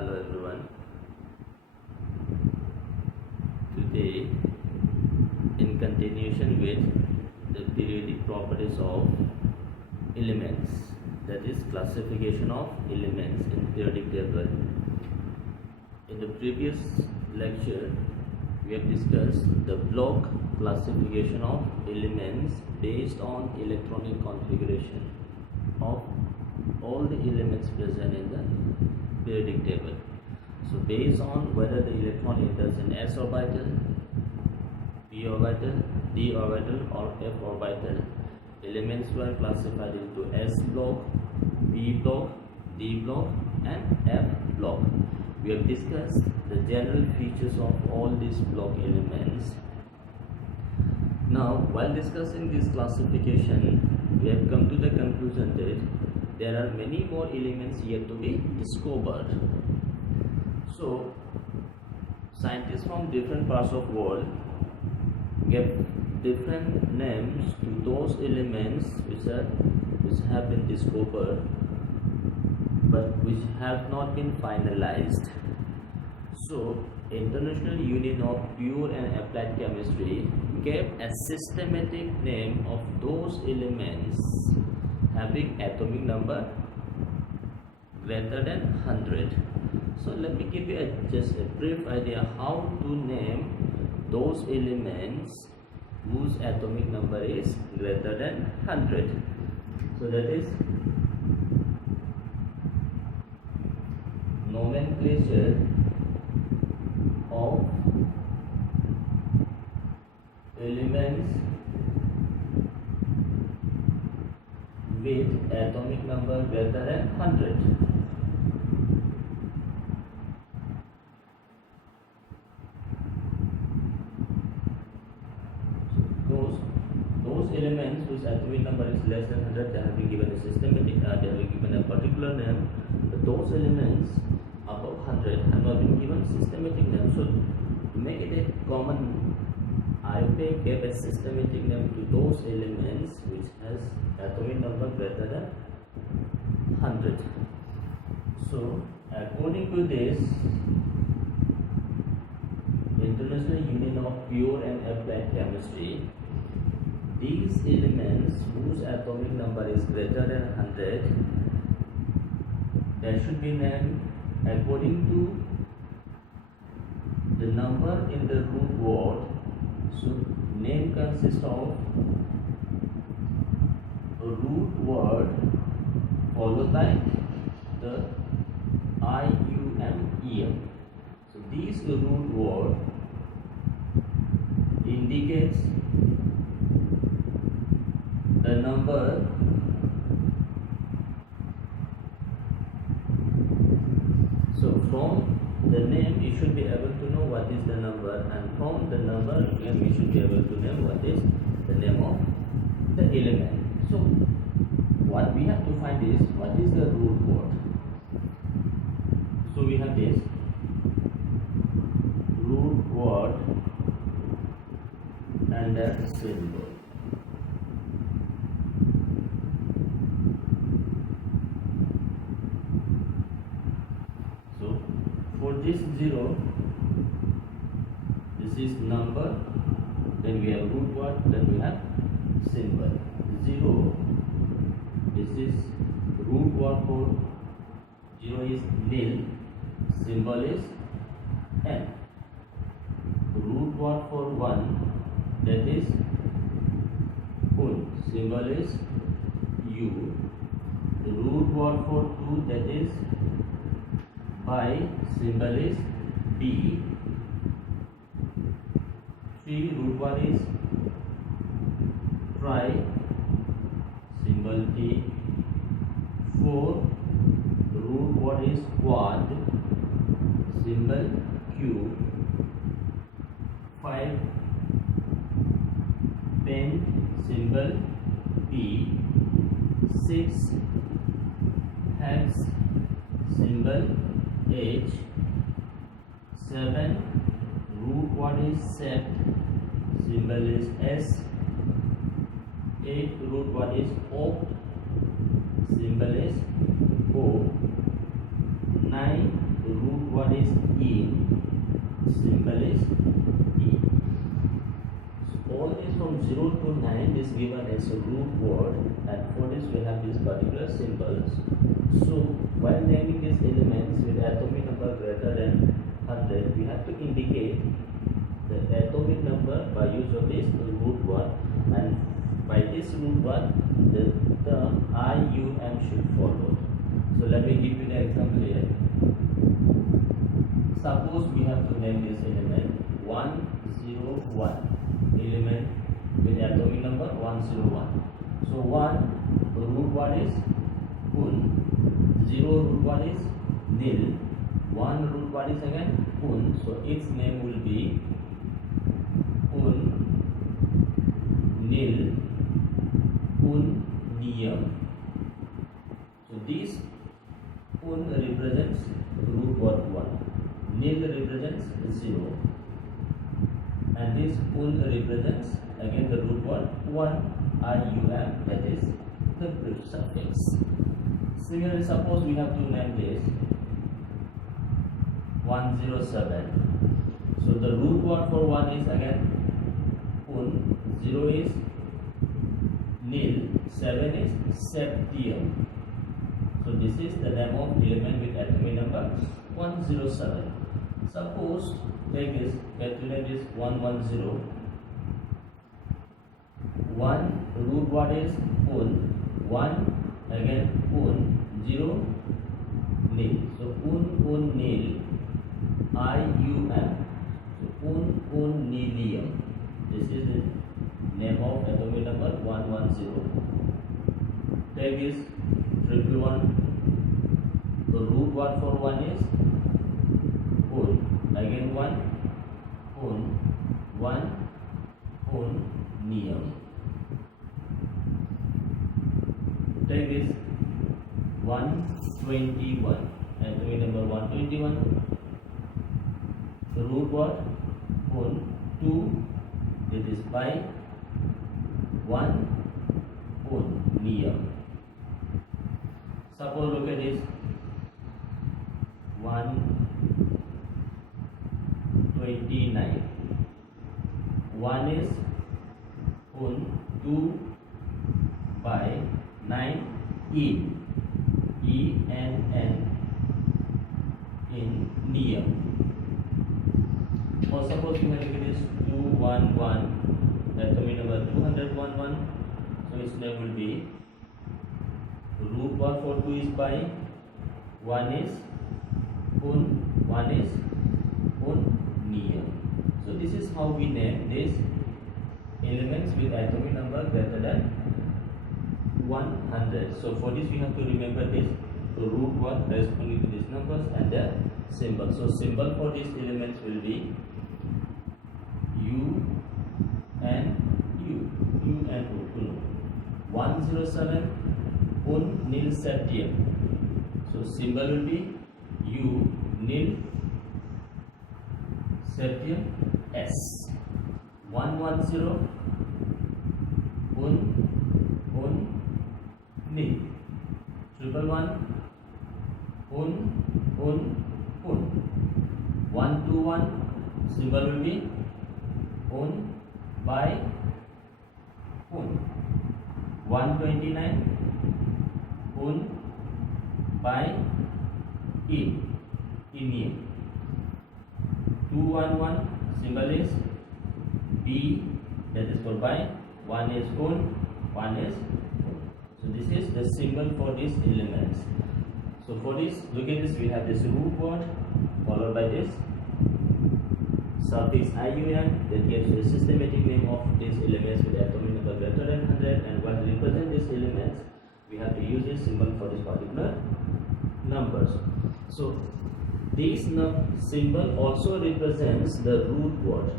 Hello everyone. Today, in continuation with the periodic properties of elements, that is classification of elements in periodic table. In the previous lecture, we have discussed the block classification of elements based on electronic configuration of all the elements present in the periodic table. So based on whether the electron enters in s orbital, p orbital, d orbital or f orbital, elements were classified into s block, p block, d block and f block. We have discussed the general features of all these block elements. Now, while discussing this classification, we have come to the conclusion that there are many more elements yet to be discovered. So, scientists from different parts of the world give different names to those elements which have been discovered but which have not been finalized. So, International Union of Pure and Applied Chemistry gave a systematic name of those elements having atomic number greater than 100. So let me give you just a brief idea how to name those elements whose atomic number is greater than 100. So that is nomenclature of elements with atomic number greater than 100. Those elements whose atomic number is less than 100, they have been given a systematic, they have been given a particular name. But those elements above 100 have not been given systematic name. So to make it a common, IUPAC gave a systematic name to those elements which has atomic number greater than 100. So according to this, International Union of Pure and Applied Chemistry, these elements whose atomic number is greater than 100, they should be named according to the number in the root word. So name consists of a root word followed by the IUM. So these root word indicates the number from the name you should be able to know what is the number, and from the number again we should be able to know what is the name of the element. So what we have to find is what is the root word. So we have this root word and the symbol. For this 0, this is number, then we have root word, then we have symbol. 0, this is root word for 0 is nil, symbol is n. Root word for 1, that is un, symbol is u. The root word for 2, that is bi, symbol is B. 3, root word is tri, symbol T. 4, root word is quad, symbol Q. 5, pent, symbol P. 6, hex, symbol H. 7, root word is set, symbol is S. 8, root word is opt, symbol is O. 9, root word is in, symbol is E. So all this from 0 to 9 is given as a root word, and for this we have these particular symbols. So while naming these elements with atomic number greater than 100, we have to indicate the atomic number by use of this root word, and by this root word the term IUM should follow. So let me give you the example here. Suppose we have to name this element 101, element with atomic number 101. So 1 root word is un, 0 root word is nil, 1 root word is again un, so its name will be un, nil, unium. So this un represents root word 1, nil represents 0, and this un represents again the root word 1, IUM, that is the brief suffix. Similarly, suppose we have to name this 107. So the root word for 1 is again un, 0 is nil, 7 is septium. So this is the name of element with atomic number 107. Suppose take this, get to name this 110. 1 root word is un, 1 again un, 0 nil. So un nil, IUM. So nilium. This is the name of atomic number 110. Take this 111. The root word for 1 is un, again 1 nium. Take this 121, atomic number 121. The root word un, 2, it is by 1 nium. Suppose look at this 129. 1 is un, 2 by 9 in, ENN, in nium. Or suppose you have to look at this 211, atomic number 211. So its name will be root word for 2 is by 1 is nium. So this is how we name these elements with atomic number greater than 100. So for this we have to remember this, the root word corresponding to these numbers and the symbol. So symbol for these elements will be U and U, U and U. 107 nil septium. So symbol will be U nil septium S. 110 nil. 111 121 symbol will be by 129 by inium. 211 symbol is B, that is for by, 1 is 1 is. So this is the symbol for these elements. So for this, look at this, we have this root word followed by this suffix IUM that gives the systematic name of these elements with atomic number greater than 100, and when we represent these elements we have to use this symbol for this particular numbers. So this symbol also represents the root word.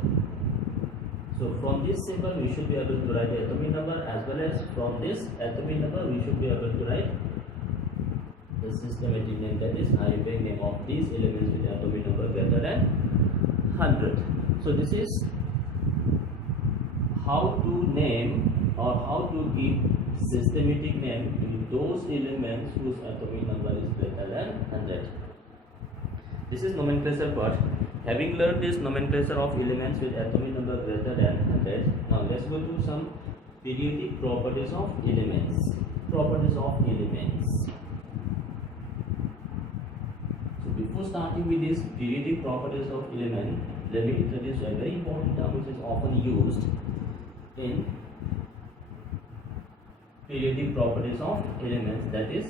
So from this symbol we should be able to write the atomic number, as well as from this atomic number we should be able to write the systematic name, that is IUPAC name of these elements with atomic number greater than 100. So this is how to name or how to give systematic name to those elements whose atomic number is greater than 100. This is nomenclature part. Having learned this nomenclature of elements with atomic number greater than 100, now let's go to some periodic properties of elements. Properties of elements. So before starting with these periodic properties of element, let me introduce a very important term which is often used in periodic properties of elements, that is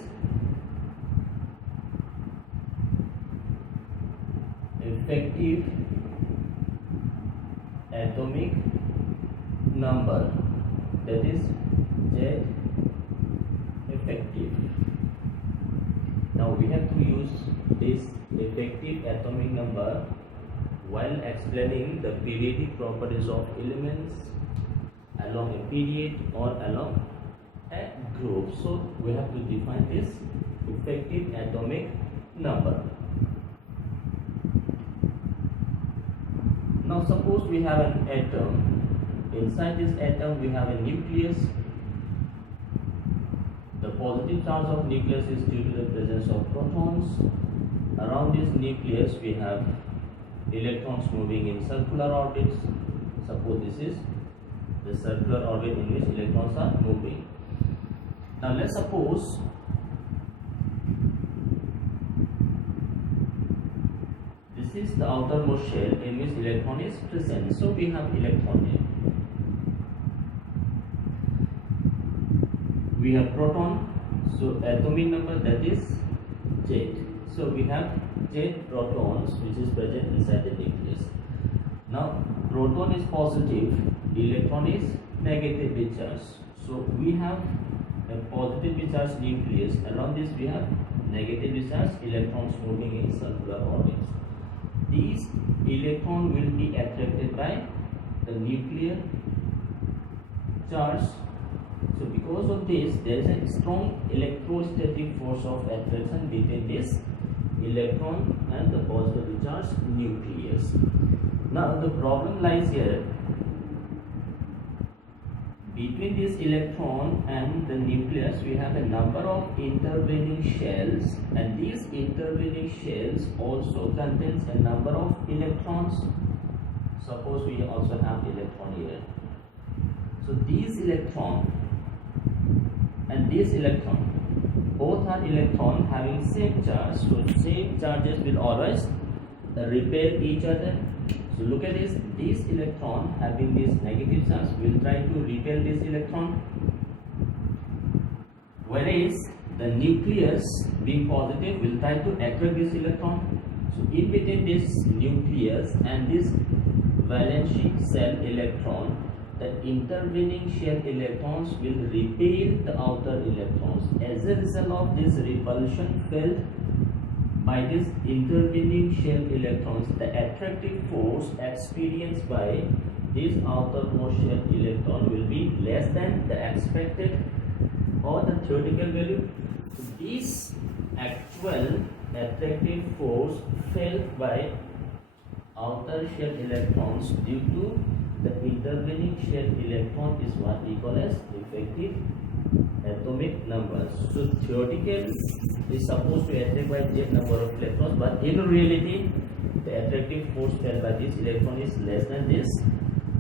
effective atomic number, that is Z effective. Now we have to use this effective atomic number while explaining the periodic properties of elements along a period or along a group. So we have to define this effective atomic number. Now suppose we have an atom. Inside this atom we have a nucleus. The positive charge of nucleus is due to the presence of protons. Around this nucleus we have electrons moving in circular orbits. Suppose this is the circular orbit in which electrons are moving. Now let's suppose this is the outermost shell in which electron is present. So we have electron here. We have proton. So atomic number, that is Z. So we have Z protons which is present inside the nucleus. Now proton is positive, electron is negatively charged. So we have a positively charged nucleus. Around this we have negatively charged electrons moving in circular orbits. These electrons will be attracted by the nuclear charge. So because of this, there is a strong electrostatic force of attraction between this electron and the positively charged nucleus. Now the problem lies here. Between this electron and the nucleus we have a number of intervening shells, and these intervening shells also contains a number of electrons. Suppose we also have electron here. So these electron and this electron, both are electron having same charge. So same charges will always repel each other. So look at this, this electron having this negative charge will try to repel this electron, whereas the nucleus being positive will try to attract this electron. So in between this nucleus and this valence shell electron, the intervening shell electrons will repel the outer electrons. As a result of this repulsion felt by this intervening shell electrons, the attractive force experienced by this outermost shell electron will be less than the expected or the theoretical value. So this actual attractive force felt by outer shell electrons due to the intervening shell electron is what we call as effective atomic number. So theoretical is supposed to attract by Z number of electrons, but in reality the attractive force felt by this electron is less than this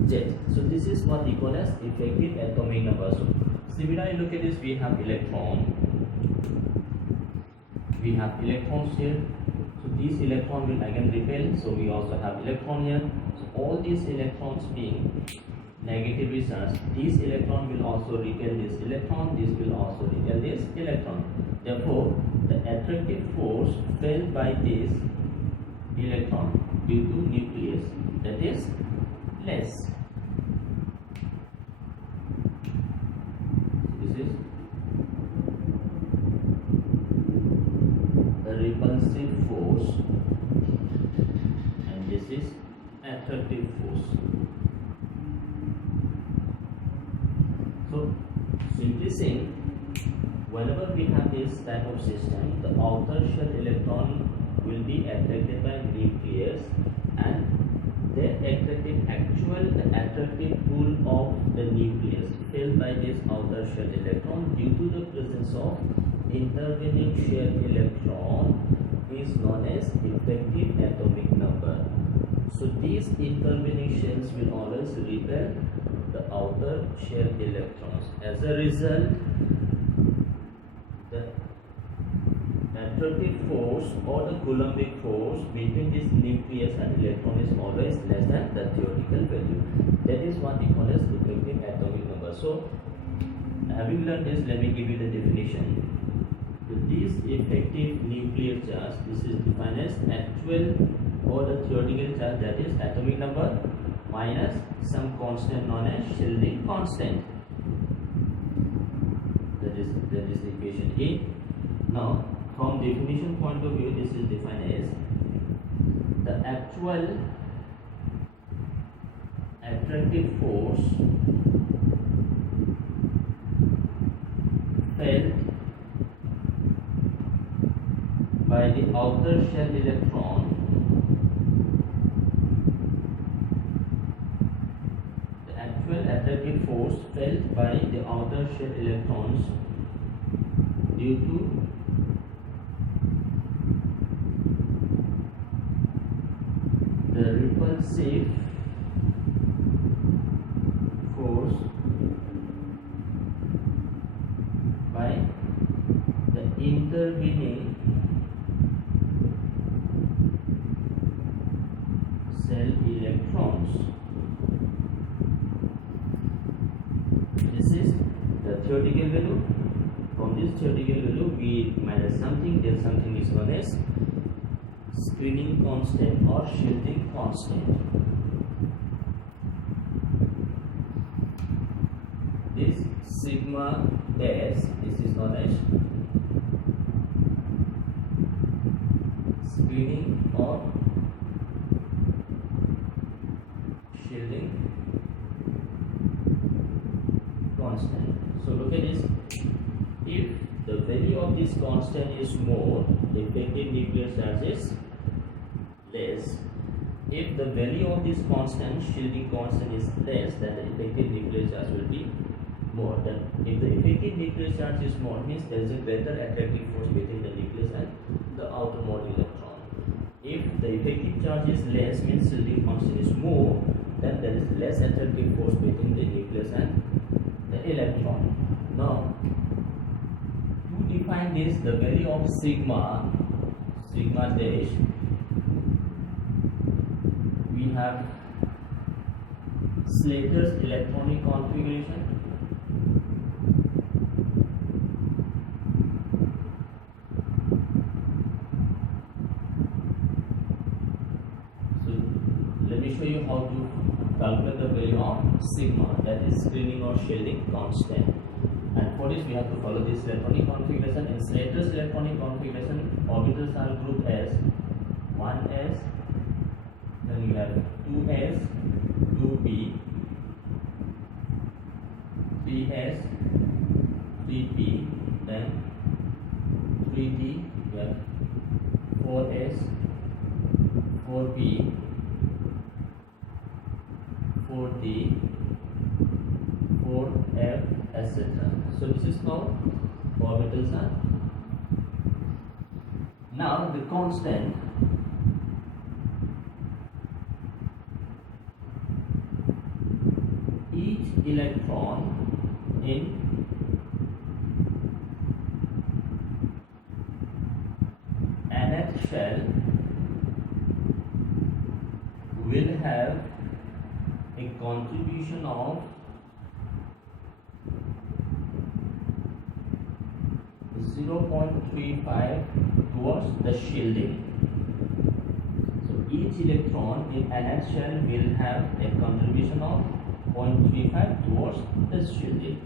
Z. So this is what we call as effective atomic number. So similarly, look at this, we have electron, we have electrons here. So these electrons will again repel, so we also have electron here. So all these electrons being negatively charged, these electron will also repel this electron, this will also repel this electron. Therefore the attractive force felt by this electron due to nucleus, that is less. This is a repulsive force and this is attractive force. So simply saying, whenever we have this type of system, the outer shell electron will be attracted by nucleus and their attractive pull of the nucleus felt by this outer shell electron due to the presence of intervening shell electron. is known as effective atomic number. So these intercombinations will always repel the outer shell electrons. As a result, the attractive force or the Coulombic force between this nucleus and electron is always less than the theoretical value. That is what we call as effective atomic number. So having learned this, let me give you the definition. This effective nuclear charge, this is defined as actual or the theoretical charge, that is atomic number minus some constant known as shielding constant. That is the equation A. Now from definition point of view, this is defined as the actual attractive force felt by the outer shell electron attractive force felt by the outer shell electrons due to the repulsive force by the intervening cell electrons. This is the theoretical value. From this theoretical value, we minus something, then something is known as screening constant or shielding constant. This sigma dash, this is known as screening or shielding constant. So look at this. If the value of this constant is more, the effective nuclear charge is less. If the value of this constant, shielding constant, is less, then the effective nuclear charge will be more. Then if the effective nuclear charge is more, means there is a greater attractive force between the nucleus and the outermost electron. If the effective charge is less, means shielding constant is more, then there is less attractive force between the nucleus and the electron. Now, to define this, the value of sigma dash, we have Slater's electronic configuration. So let me show you how to calculate the value of sigma, that is screening or shielding constant. And for this we have to follow this electronic configuration. In Slater's electronic configuration, orbitals are grouped as 1s, then you have 2s, 2p, 3s, 3p, then 3d, you have 4s, 4p, 4d, 4f, etc. So this is how orbitals are. Now the constant, each electron in nth shell will have a contribution of 0.35 towards the shielding. So each electron in nth shell will have a contribution of 0.35 towards the shielding.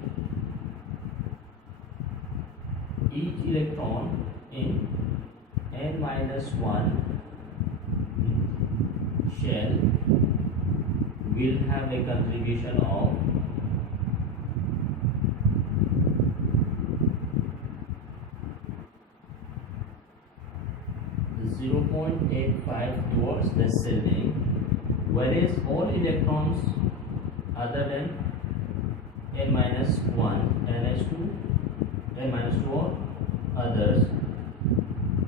Each electron in n-1 shell will have a contribution of 0.85 towards the shielding, whereas all electrons other than n-1, nh2, n-2 or others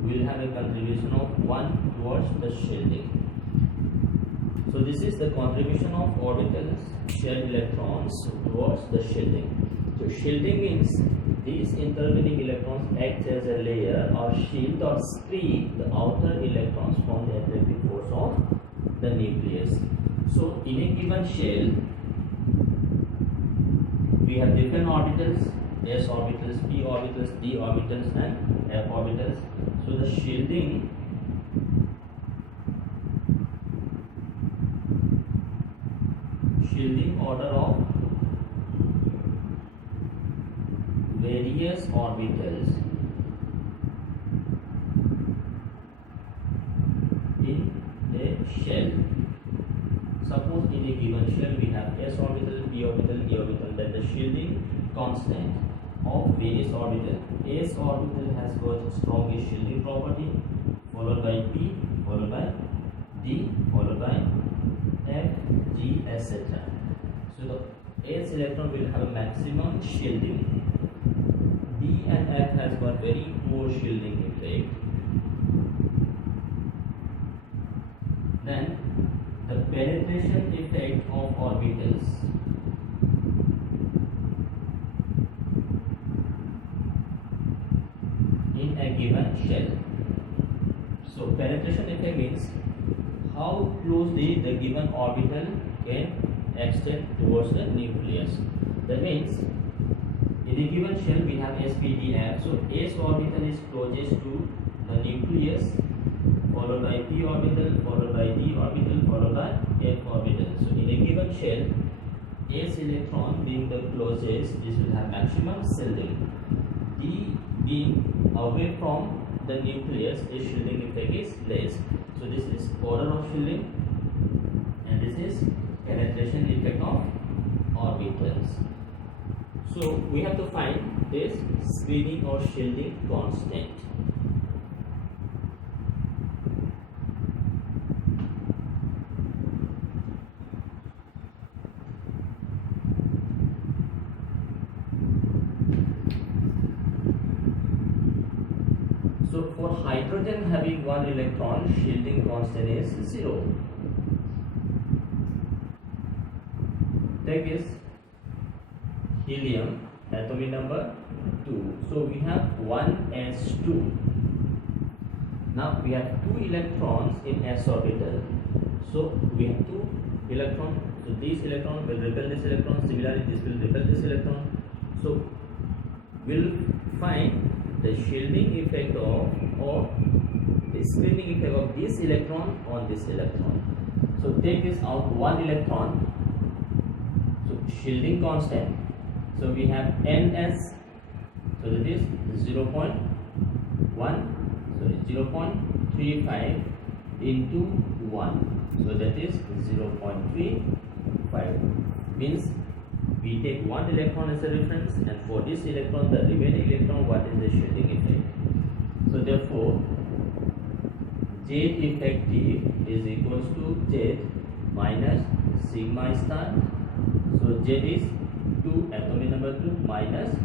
we will have a contribution of 1 towards the shielding. So this is the contribution of orbitals, shared electrons towards the shielding. So shielding means these intervening electrons act as a layer or shield or screen the outer electrons from the attractive force of the nucleus. So in a given shell, we have different orbitals, s orbitals, p orbitals, d orbitals and f orbitals. So the shielding order of various orbitals in a shell. Suppose in a given shell we have s orbital, p orbital, e orbital, then the shielding constant of various orbitals. S orbital has got strongest shielding property, followed by p, followed by d, followed by f, g, etc. So the s electron will have a maximum shielding. D and f has got very poor shielding effect. Then the penetration effect of orbitals in a given shell. So penetration effect means how closely the given orbital can extend towards the nucleus. That means in a given shell we have sp,d,f. So s orbital is closest to the nucleus, followed by p orbital, followed by d orbital, followed by f orbital. So in a given shell, s electron being the closest, this will have maximum shielding. D being away from the nucleus, the shielding effect is less. So this is order of shielding and this is penetration effect of orbitals. So we have to find this screening or shielding constant. So for hydrogen having 1 electron, shielding constant is 0. Take this helium, atomic number 2. So we have 1s2. Now we have 2 electrons in s orbital. So we have 2 electrons. So this electron will repel this electron. Similarly, this will repel this electron. So we'll find the shielding effect of or the screening effect of this electron on this electron. So take this out, 1 electron. So shielding constant. So we have ns. So that is 0.35 into 1. So that is 0.35. Means we take 1 electron as a reference, and for this electron, the remaining electron, what is the shielding effect? So therefore, Z effective is equals to Z minus sigma star. So Z is 2, atomic number 2, minus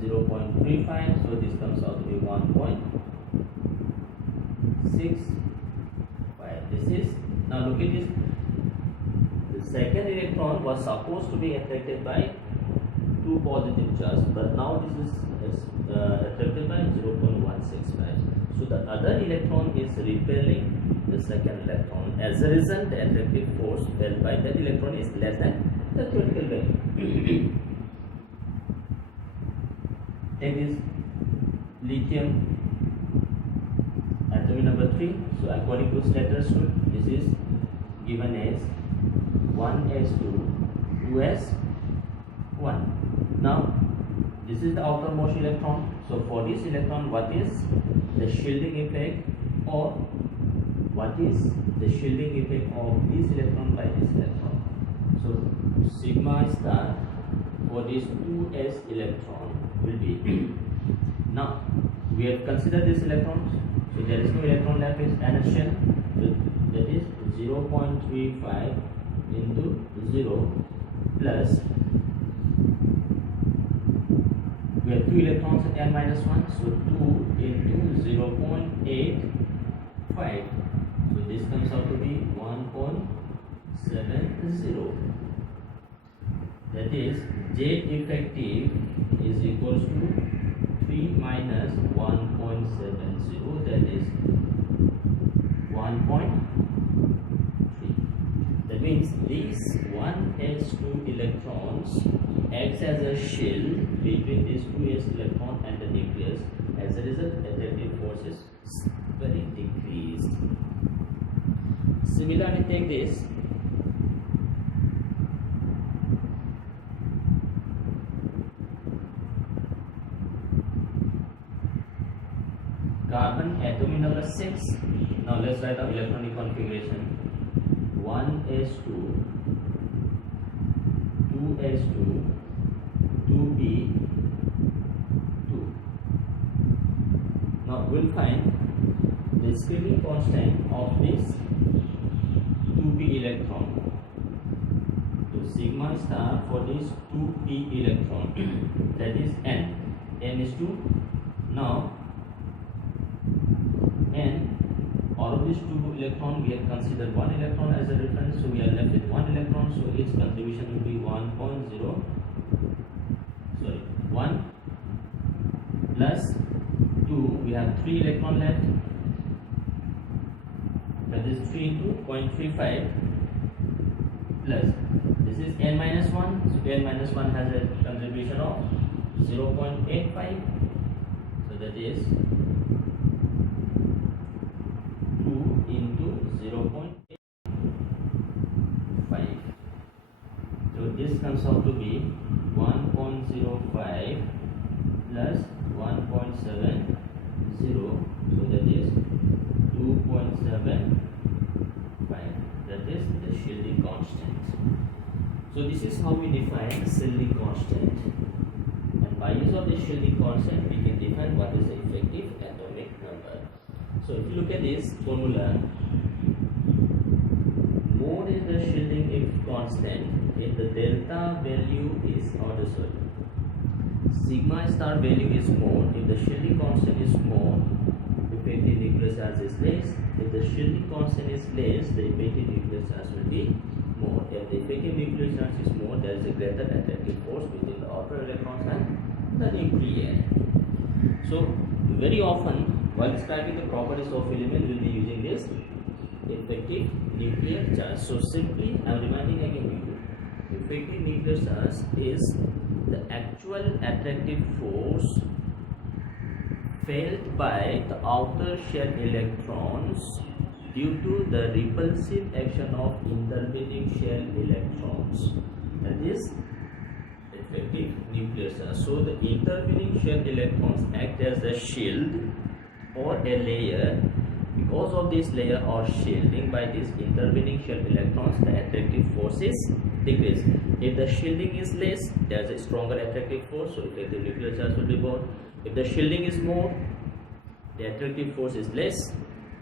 0.35. So this comes out to be 1.65. This is, now look at this. The second electron was supposed to be attracted by 2 positive charges, but now this is attracted by 0.165. So the other electron is repelling the second electron. As a result, the attractive force felt by that electron is less than the theoretical value. Take this lithium, atomic number 3. So according to Slater's rule, this is given as 1s2, 2s1. Now this is the outermost electron. So for this electron, what is the shielding effect, or what is the shielding effect of this electron by this electron? So sigma star for this 2s electron will be now we have considered this electrons. So there is no electron left, is inertial. So that is 0.35 into 0 plus, we have 2 electrons at n minus 1, so 2 into 0.85. So this comes out to be 1.70. That is Z effective is equals to 3 minus 1.70, that is 1.3. That means these 1s2 electrons acts as a shield between these 2s electron and the nucleus. As a result, attractive force is very decreased. Similarly, take this. Carbon atomic number 6. Now let's write our electronic configuration. 1s2, 2s2, 2p2. Now we'll find the scaling constant of this 2p electron. So sigma star for this 2p electron, that is n. N is 2. Now and all of these 2 electron, we have considered 1 electron as a reference, so we are left with 1 electron, so its contribution will be 1 plus 2, we have 3 electron left, that is 3 into 0.35 plus, this is n minus 1, so n minus 1 has a contribution of 0.85, so that is 2 into 0.85. So this comes out to be 1.05 plus 1.70, so that is 2.75. That is the shielding constant. So this is how we define shielding constant. And by use of the shielding constant, we can define what is the effective atomic number. So if you look at this formula, more is the shielding if constant if the delta value is sigma star value is more. If the shielding constant is more, effective nuclear charge is less. If the shielding constant is less, the effective nuclear charge will be more. If the effective nuclear charge is more, there is a greater attractive force between the outer electrons and the nuclei. So very often while describing the properties of element, we will be using this effective nuclear charge. So simply I am reminding again you, effective nuclear charge is the actual attractive force felt by the outer shell electrons due to the repulsive action of intervening shell electrons. That is effective nuclear charge. So the intervening shell electrons act as a shield or a layer. Because of this layer or shielding by these intervening shell electrons, the attractive force is decreased. If the shielding is less, there is a stronger attractive force, so effective nuclear charge will be more. If the shielding is more, the attractive force is less,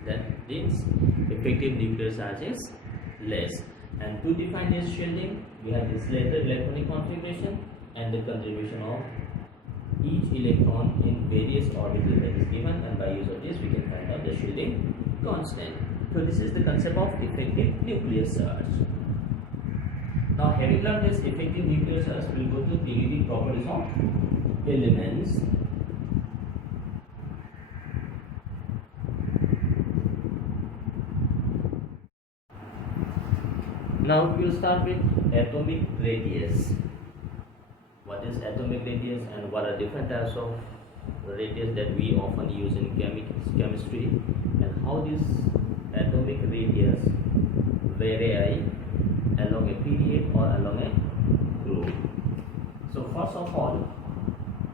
that means effective nuclear charge is less. And to define this shielding, we have this later electronic configuration and the contribution of each electron in various orbitals that is given, and by use of this we can find out the shielding constant. So this is the concept of effective nuclear charge. Now having learned this effective nuclear charge, we will go to periodic properties of elements. Now we will start with atomic radius. What is atomic radius and what are different types of radius that we often use in chemistry, and how this atomic radius vary along a period or along a group. So first of all,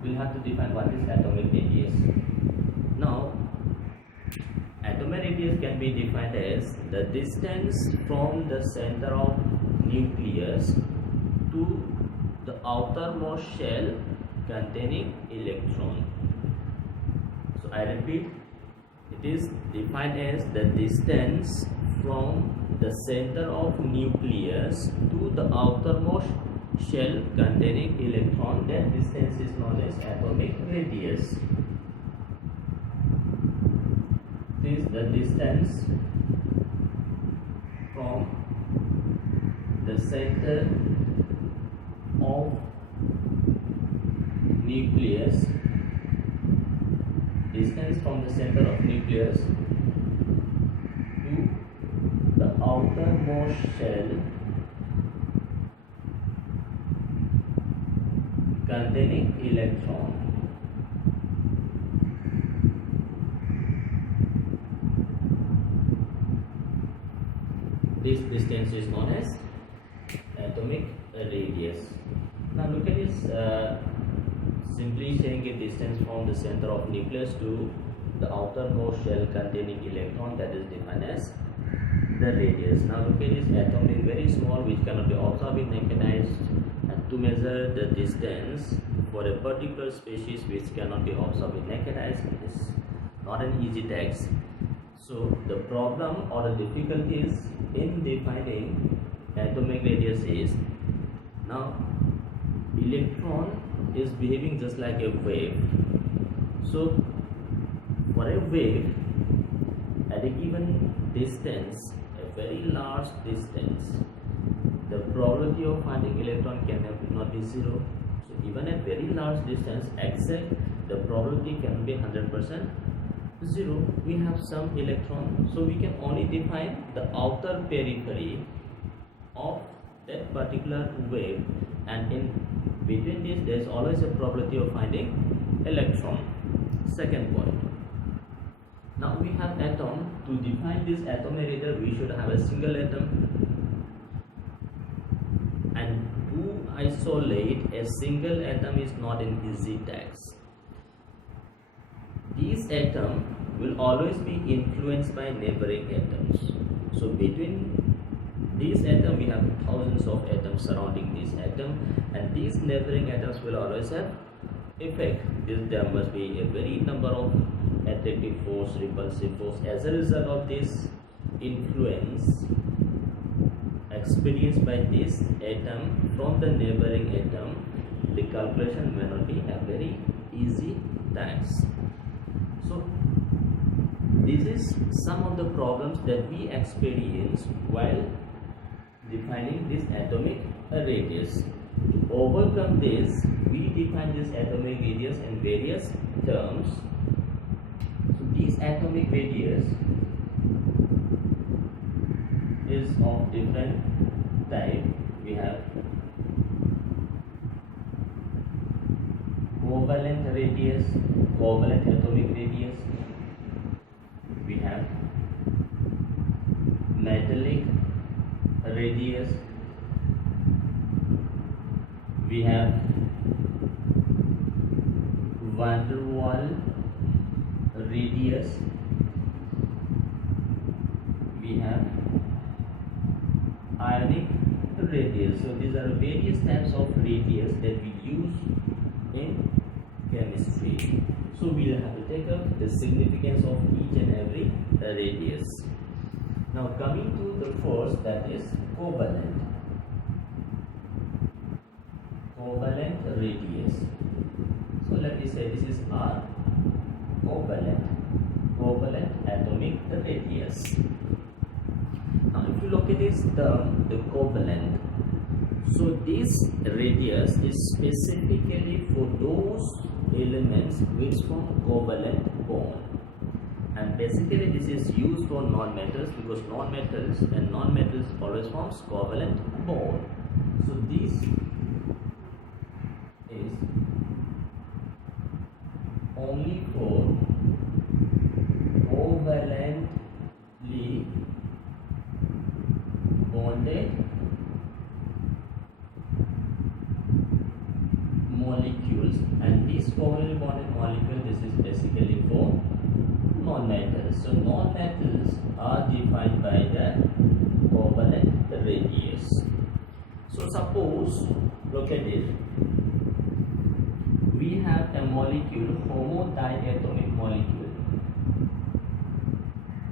we'll have to define what is atomic radius. Now atomic radius can be defined as the distance from the center of nucleus to the outermost shell containing electron. So I repeat, it is defined as the distance from the center of nucleus to the outermost shell containing electron. That distance is known as atomic radius. the distance from the center of nucleus, distance from the center of nucleus to the outermost shell containing electron. This distance is known as atomic radius. Now look at this, simply saying a distance from the center of nucleus to the outermost shell containing electron, that is defined as the radius. Now look at this atom is very small, which cannot be observed in naked eyes, and to measure the distance for a particular species which cannot be observed in naked eyes, it is not an easy task. So the problem or the difficulties in defining atomic radius is, now electron is behaving just like a wave. So for a wave at a given distance, a very large distance, the probability of finding electron not be zero. So even at very large distance, except the probability can be 100% zero, we have some electron, so we can only define the outer periphery of that particular wave, and in between this there is always a probability of finding electron. Second point, now we have atom. To define this atomic radius, we should have a single atom, and to isolate a single atom is not an easy task. These atoms will always be influenced by neighboring atoms. So between these atoms, we have thousands of atoms surrounding this atom, and these neighboring atoms will always have effect. There must be a very number of attractive force, repulsive force. As a result of this influence experienced by this atom from the neighboring atom, the calculation may not be a very easy task. So this is some of the problems that we experience while defining this atomic radius. To overcome this, we define this atomic radius in various terms. So this atomic radius is of different type. We have covalent radius, covalent atomic radius. We have metallic radius. We have van der Waals radius. We have ionic radius. So these are various types of radius that we use in chemistry. So we will have to take up the significance of each and every radius. Now coming to the first, that is covalent. Covalent radius. So let me say this is our covalent atomic radius. Now if you look at this term, the covalent, so this radius is specifically for those elements which form covalent bond, and basically this is used for non-metals, because non-metals always forms covalent bond. So this is only for covalently bonded molecules, and this covalently bonded molecule, this is basically for non-metals. So non-metals are defined by the covalent radius. So suppose, look at it, we have a molecule, homodiatomic molecule.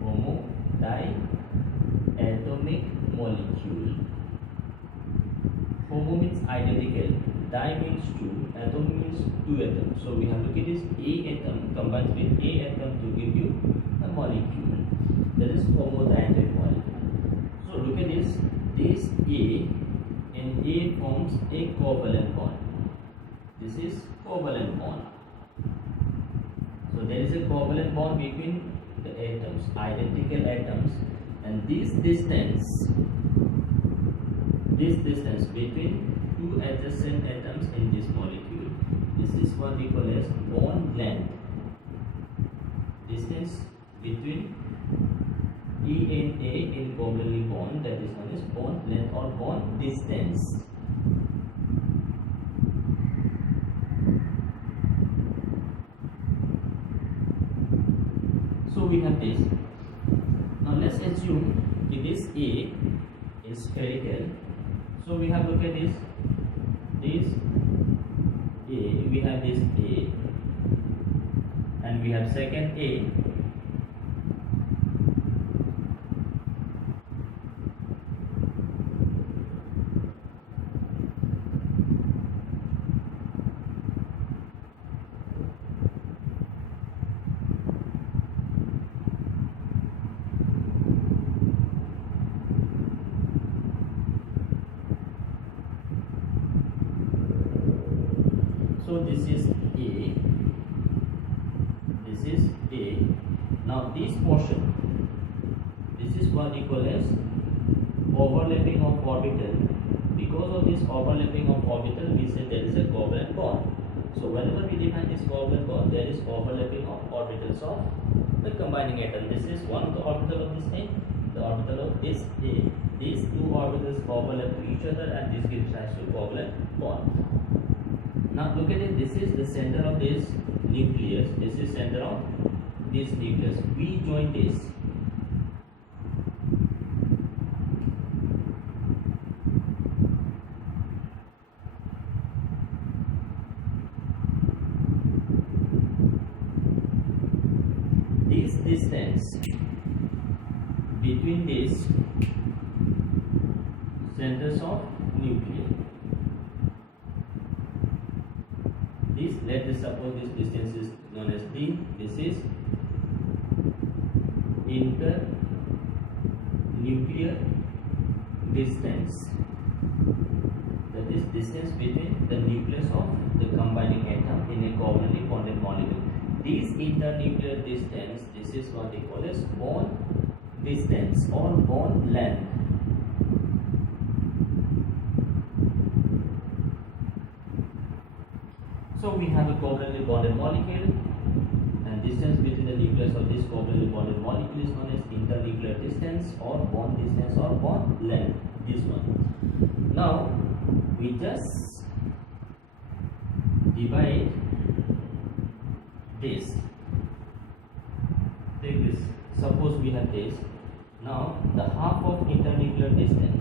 Homodiatomic molecule. Homo means identical, Di means two, atom means two atoms. So we have to get this A atom combines with A atom to give you a molecule. That is homodiatomic molecule. So look at this. This A and A forms a covalent bond. This is covalent bond. So there is a covalent bond between the atoms, identical atoms, and this distance between two adjacent atoms in this molecule, this is what we call as bond length. Distance between E and A in covalently bond, that is known as bond length or bond distance. So we have this. Now let's assume this A is spherical. So we have, look at this A, we have this A, and we have second A. So this is A, this is A. Now this portion, this is what we call as overlapping of orbital. Because of this overlapping of orbital, we say there is a covalent bond. So whenever we define this covalent bond, there is overlapping of orbitals of the combining atom. This is one orbital of this A, the orbital of this A. These two orbitals overlap to each other, and this gives rise to covalent bond. Now look at it, this is the center of this nucleus, this is center of this nucleus. We join this. This distance between these centers of nucleus. Let us suppose this distance is known as D. This is internuclear distance. That is distance between the nucleus of the combining atom in a covalently bonded molecule. This internuclear distance, this is what they call as bond distance or bond length. So we have a covalently bonded molecule, and distance between the nucleus of this covalently bonded molecule is known as internuclear distance or bond distance or bond length. This one. Now we just divide this. Take this. Suppose we have this. Now the half of internuclear distance.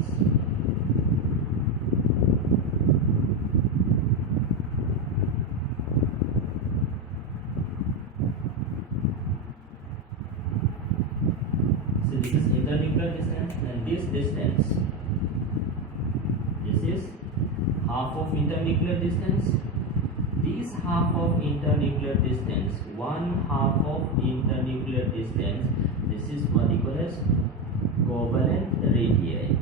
This is internuclear distance, and this distance, this is half of internuclear distance. This half of internuclear distance, one half of internuclear distance, this is what we call as covalent radii.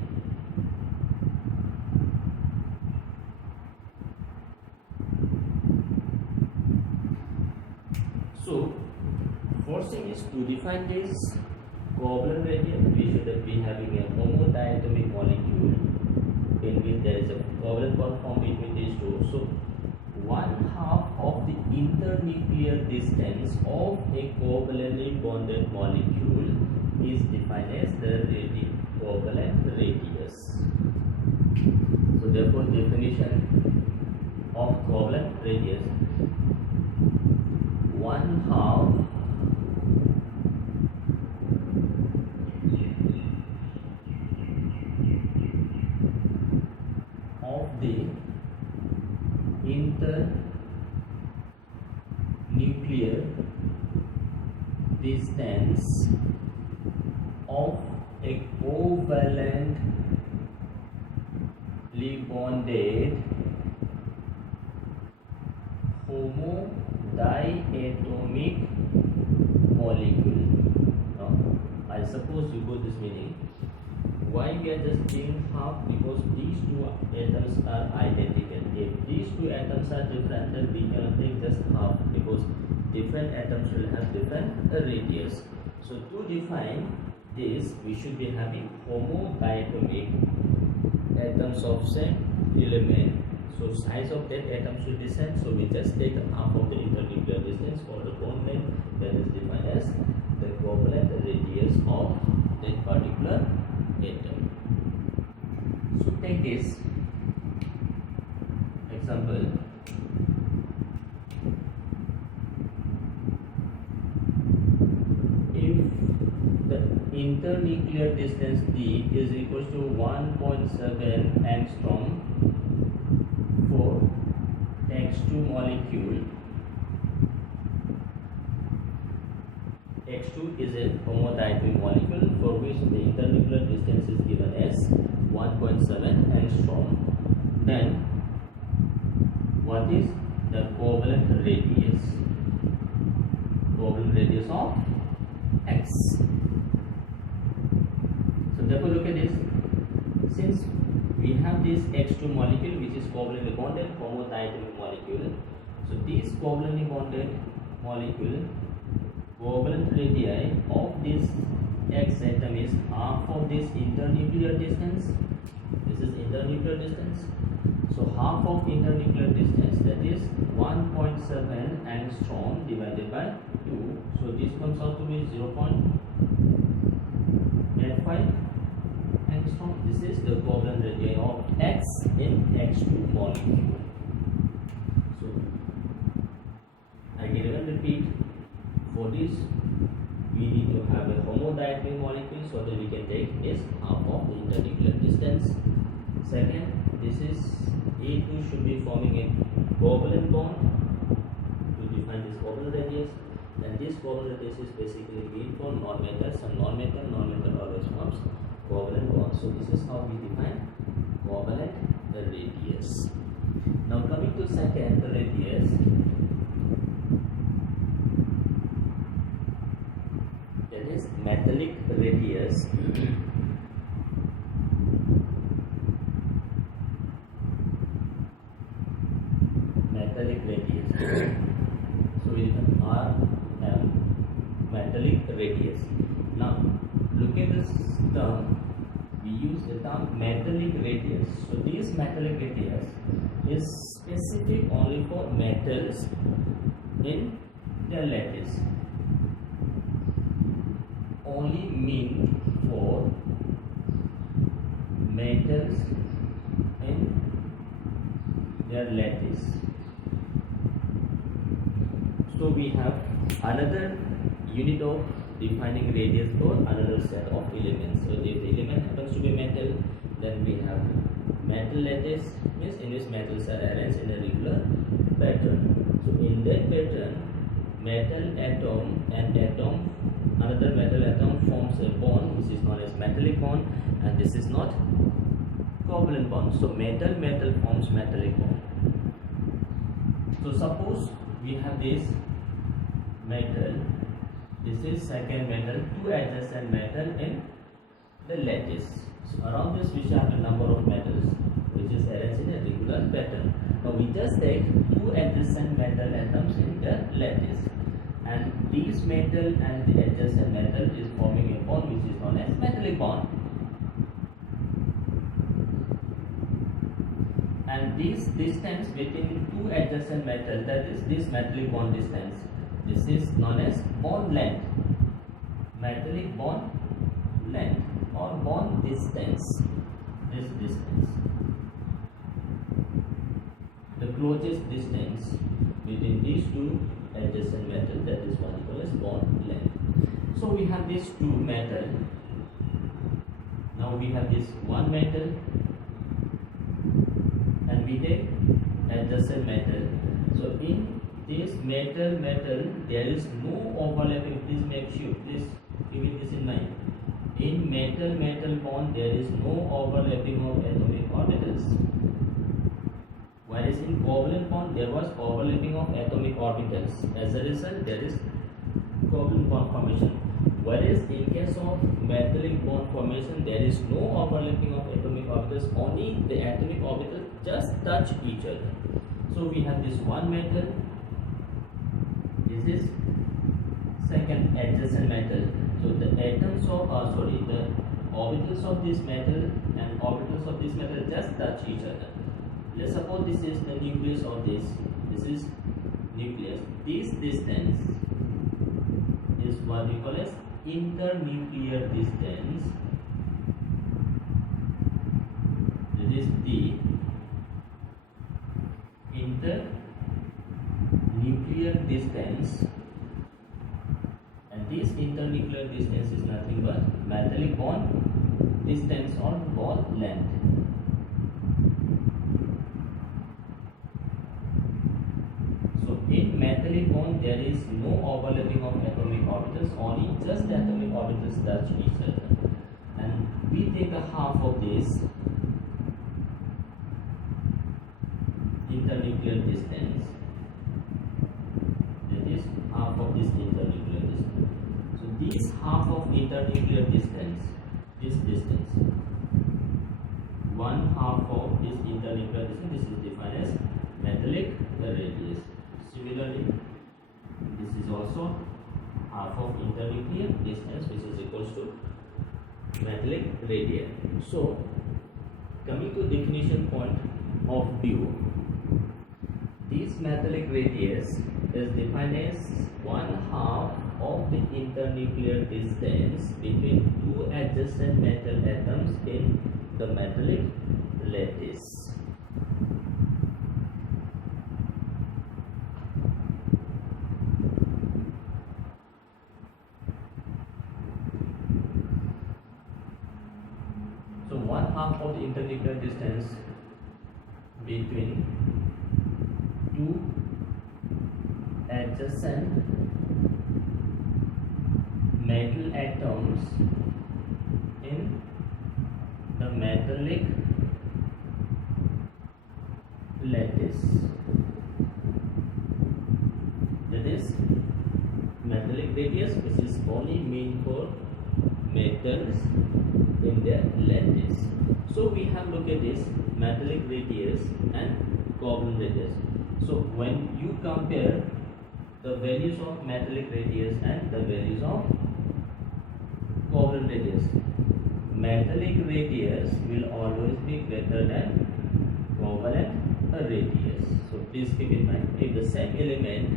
So first thing is to define this covalent radius. We should be having a homodiatomic molecule in which there is a covalent bond formed between these two. So one half of the internuclear distance of a covalently bonded molecule is defined as the covalent radius. So therefore definition of covalent radius, one half of the internuclear distance of a covalently bonded homodiatomic molecule. Now, I suppose you got this meaning. Why we are just taking half? Because these two atoms are identical. If these two atoms are different, then we cannot take just half, because different atoms will have different radius. So to define this, we should be having homodiatomic atoms of same element. So size of that atom should be same. So we just take half of the internuclear distance for the bond length, that is defined as the covalent radius of that particular atom. So take this example. If the internuclear distance D is equal to 1.7 angstrom for X2 molecule, X2 is a homodiatomic molecule for which the internuclear distance is given as 1.7 angstrom. Then what is the covalent radius? Covalent radius of X. So therefore look at this. Since we have this X2 molecule which is covalently bonded homodiatomic molecule, so this covalently bonded molecule, covalent radii of this X atom is half of this internuclear distance. This is internuclear distance. So half of internuclear distance, that is 1.7 angstrom divided by 2. So this comes out to be 0.85 angstrom. This is the covalent radii of X in X2 molecule. So again repeat. For this, we need to have a homodiatomic molecule so that we can take is half of the internuclear distance. Second, this is A2 should be forming a covalent bond to define this covalent radius. And this covalent radius is basically mean for non-metal. So non-metal always forms covalent bond. So this is how we define covalent radius. Now coming to second radius. Metallic radius. Metallic radius. So we have RM, metallic radius. Now look at this term. We use the term metallic radius. So this metallic radius is specific only for metals in their lattice. Only mean for metals in their lattice. So we have another unit of defining radius for another set of elements. So if the element happens to be metal, then we have metal lattice, means in which metals are arranged in a regular pattern. So in that pattern, metal atom and another metal atom forms a bond which is known as metallic bond, and this is not covalent bond. So metal forms metallic bond. So suppose we have this metal, this is second metal, two adjacent metal in the lattice. So around this we shall have a number of metals which is arranged in a regular pattern. Now we just take two adjacent metal atoms in the lattice, and this metal and the adjacent metal is forming a bond which is known as metallic bond. And this distance between two adjacent metal, that is this metallic bond distance, this is known as bond length. Metallic bond length or bond distance. This distance, the closest distance between these two adjacent metal, that is what we call as bond length. So we have these two metal. Now we have this one metal, and we take adjacent metal. So in this metal there is no overlapping. Please make sure, please keep this in mind. In metal bond there is no overlapping of atomic orbitals. Whereas whereas in covalent bond there was overlapping of atomic orbitals. As a result, there is covalent bond formation. Whereas in case of metallic bond formation, there is no overlapping of atomic orbitals, only the atomic orbitals just touch each other. So we have this one metal, this is second adjacent metal. So the atoms of the orbitals of this metal and orbitals of this metal just touch each other. Let's suppose this is the nucleus of this. This is nucleus. This distance is what we call as internuclear distance. That is the internuclear distance, and this internuclear distance is nothing but metallic bond distance or bond length. So in metallic bond there is no overlapping of atomic orbitals, only just the atomic orbitals touch each other, and we take a half of this internuclear distance, that is half of this internuclear distance. So this half of internuclear distance, this distance, one half of this internuclear distance, this is defined as metallic radius. Similarly, this is also half of internuclear distance, which is equals to metallic radius. So coming to definition point of view, this metallic radius is defined as one half of the internuclear distance between two adjacent metal atoms in the metallic lattice. So one half of the internuclear distance between two adjacent metal atoms in the metallic lattice. That is metallic radius, which is only meant for metals in their lattice. So we have looked at this metallic radius and covalent radius. So when you compare the values of metallic radius and the values of covalent radius, metallic radius will always be greater than covalent radius. So please keep in mind, if the same element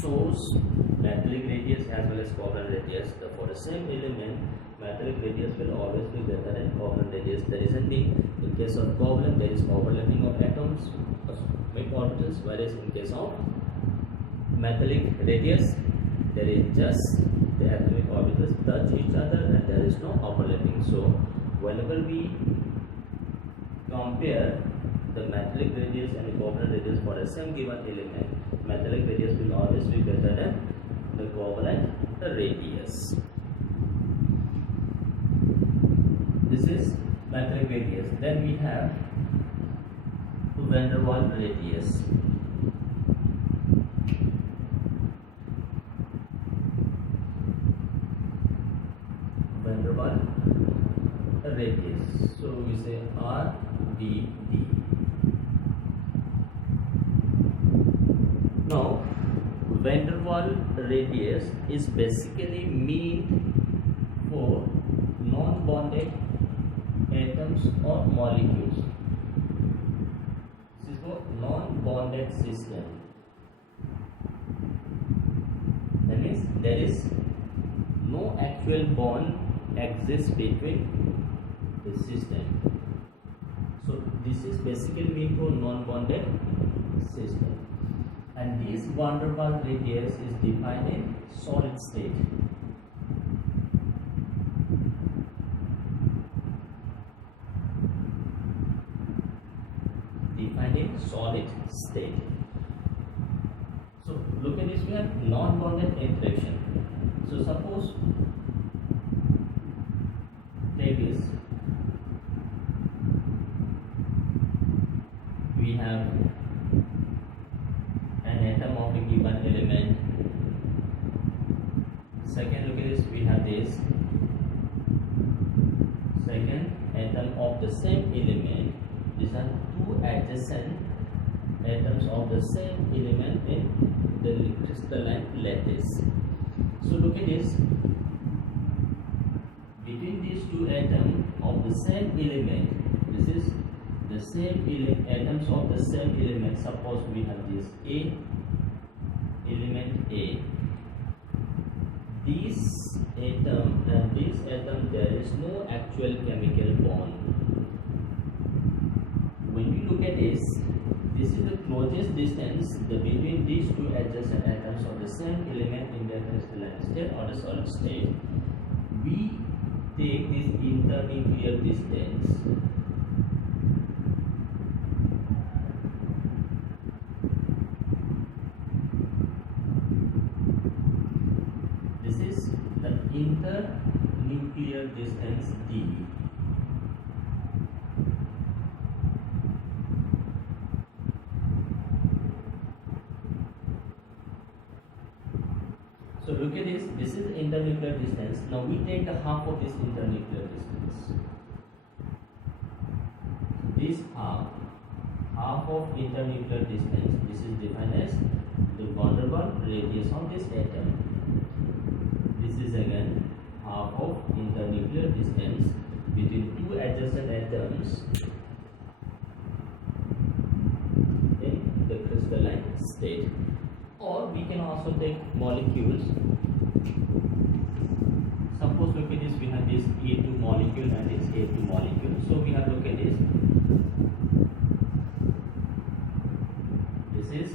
shows metallic radius as well as covalent radius, for the same element metallic radius will always be greater than covalent radius. The reason being, in case of covalent there is overlapping of atoms, atomic orbitals, whereas in case of metallic radius there is just the atomic orbitals touch each other and there is no overlapping. So whenever we compare the metallic radius and the covalent radius for a same given element, metallic radius will always be greater than the covalent radius. This is metallic radius. Then we have van der Waals radius. Van der Waals radius. So we say RVD. Now, van der Waals radius is basically mean for non-bonded atoms or molecules. This is for non-bonded system. That means there is no actual bond exists between the system. So this is basically mean for non-bonded system. And this van der Waals radius is defined in solid state. Defined in solid state. So look at this, we have non-bonded interaction. So suppose take this, we Second, look at this, we have this second atom of the same element. These are two adjacent atoms of the same element in the crystalline lattice. So look at this, between these two atoms of the same element, this is the same atoms of the same element. Suppose we have this A, element A. This atom and this atom, there is no actual chemical bond. When you look at this is the closest distance between these two adjacent atoms of the same element in the crystalline state or the solid state. We take this internuclear distance internuclear distance d. So look at this, this is the internuclear distance. Now we take the half of this internuclear distance. This half of internuclear distance, this is defined as the van der Waals radius of this atom. This is again half of internuclear distance between two adjacent atoms in the crystalline state. Or we can also take molecules. Suppose look at this, we have this A2 molecule and this A2 molecule. So we have look at this. This is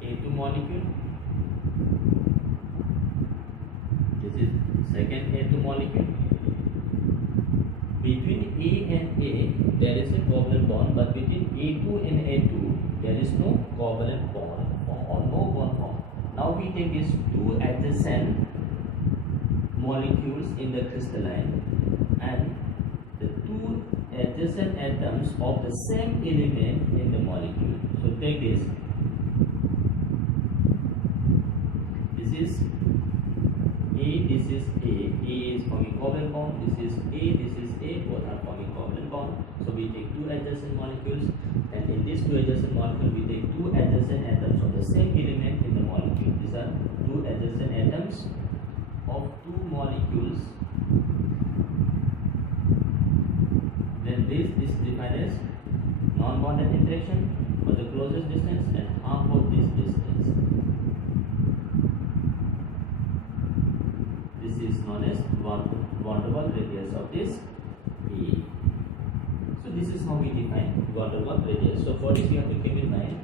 A2 molecule. This is second A2 molecule. Between A and A, there is a covalent bond, but between A2 and A2, there is no covalent bond or no bond form. Now we take these two adjacent molecules in the crystalline and the two adjacent atoms of the same element in the molecule. So take this. This is A, this is A. A is forming covalent bond. This is A, this is A. Both are forming covalent bond. So we take two adjacent molecules, and in these two adjacent molecules, we take two adjacent atoms of the same element in the molecule. These are two adjacent atoms of two molecules. Then this is defined as non-bonded interaction for the closest distance and half of this distance. This is known as van der Waals radius of this A. So this is how we define van der Waals radius. So for this you have to keep in mind,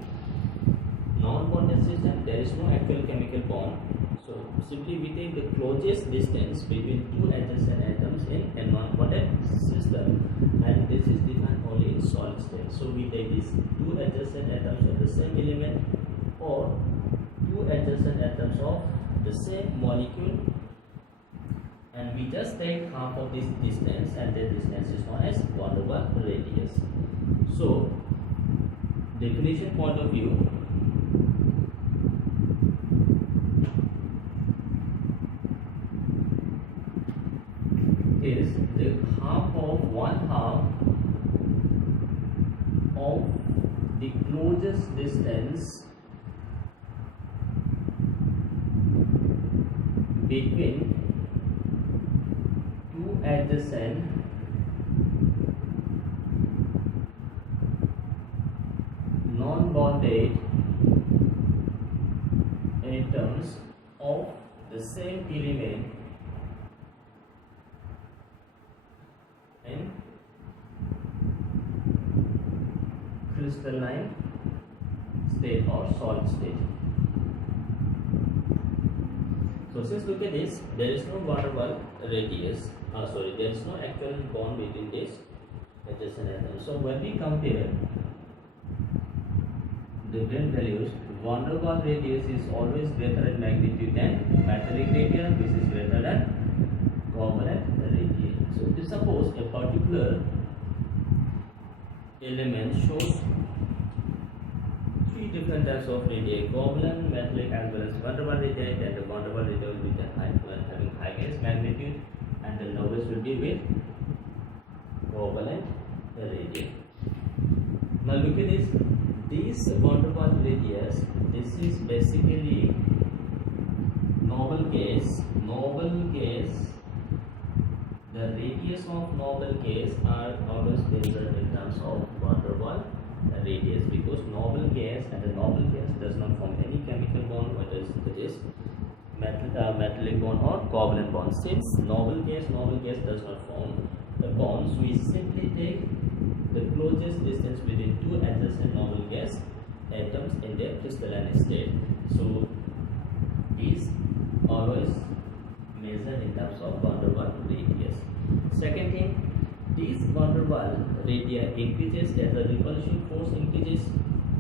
non-bonded system, there is no actual chemical bond. So simply we take the closest distance between two adjacent atoms in a non-bonded system, and this is defined only in solid state. So we take these two adjacent atoms of the same element or two adjacent atoms of the same molecule, and we just take half of this distance, and the distance is known as van der Waals radius. So definition point of view, is the half of one half of the closest distance between two adjacent non-bonded atoms of the same element in crystalline state or solid state. So since look at this, there is no van der Waals radius, there is no actual bond between this adjacent atoms. So when we compare different values, van der Waals radius is always greater in magnitude than metallic radius, which is greater than covalent radius. So if suppose a particular element shows three different types of radii, covalent, metallic, as well as van der Waals radii, then the van der Waals radii will be having always will be with covalent radius. Now look at this. This van der Waals radius, this is basically noble gas. The radius of noble gas are always measured in terms of van der Waals radius, because noble gas and the noble gas does not form any chemical bond, whether it is metallic bond or covalent bond. Since noble gas does not form the bonds, we simply take the closest distance within two adjacent noble gas atoms in their crystalline state. So these always measured in terms of van der Waals radius. Second thing, these van der Waals radius increases as the repulsion force increases,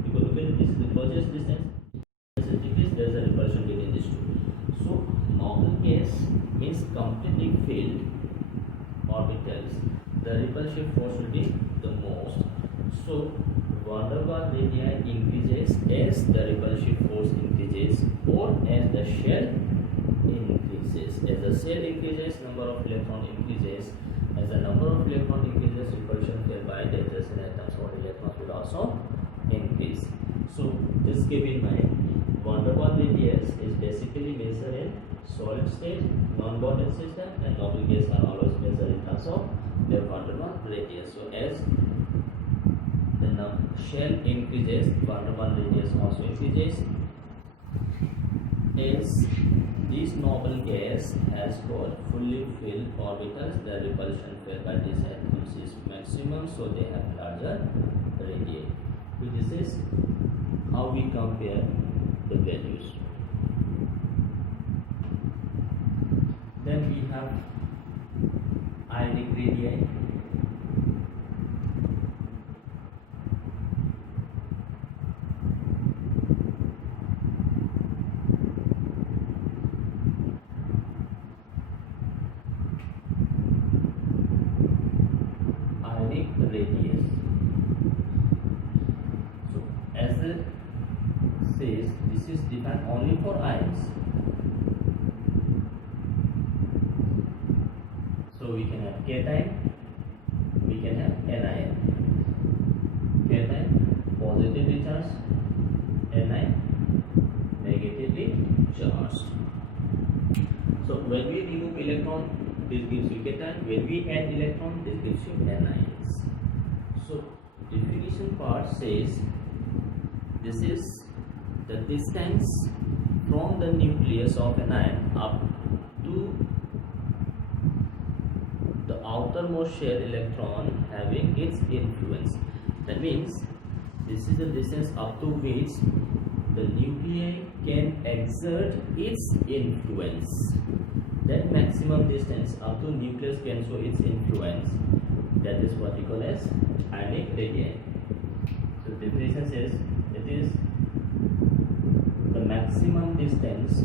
because look at this, the closest distance as it decreases, there is a repulsion between these two. So noble gas means completely filled orbitals, the repulsion force will be the most. So van der Waals radius increases as the repulsion force increases, or as the shell increases. As the shell increases, number of electron increases. As the number of electron increases, repulsion by the adjacent atoms or electrons will also increase. So just keep in mind, van der Waals radius is basically measured in solid state, non-bonded system, and noble gas are always measured in terms of their van der Waals radius. So as the shell increases, van der Waals radius also increases. As this noble gas has got fully filled orbitals, the repulsion by these atoms is maximum, so they have larger radii. So this is how we compare the values. Then we have ionic radii. Radius. So as it says, this is defined only for ions. So we can have cation, we can have anion. Cation positively charged, anion negatively charged. So when we remove electron, this gives you cation. When we add electron, this gives you anions. So definition part says this is the distance from the nucleus of an ion up to the outermost shell electron having its influence. That means this is the distance up to which the nuclei can exert its influence. That maximum distance up to nucleus can show its influence. That is what we call as ionic radii. So definition says it is the maximum distance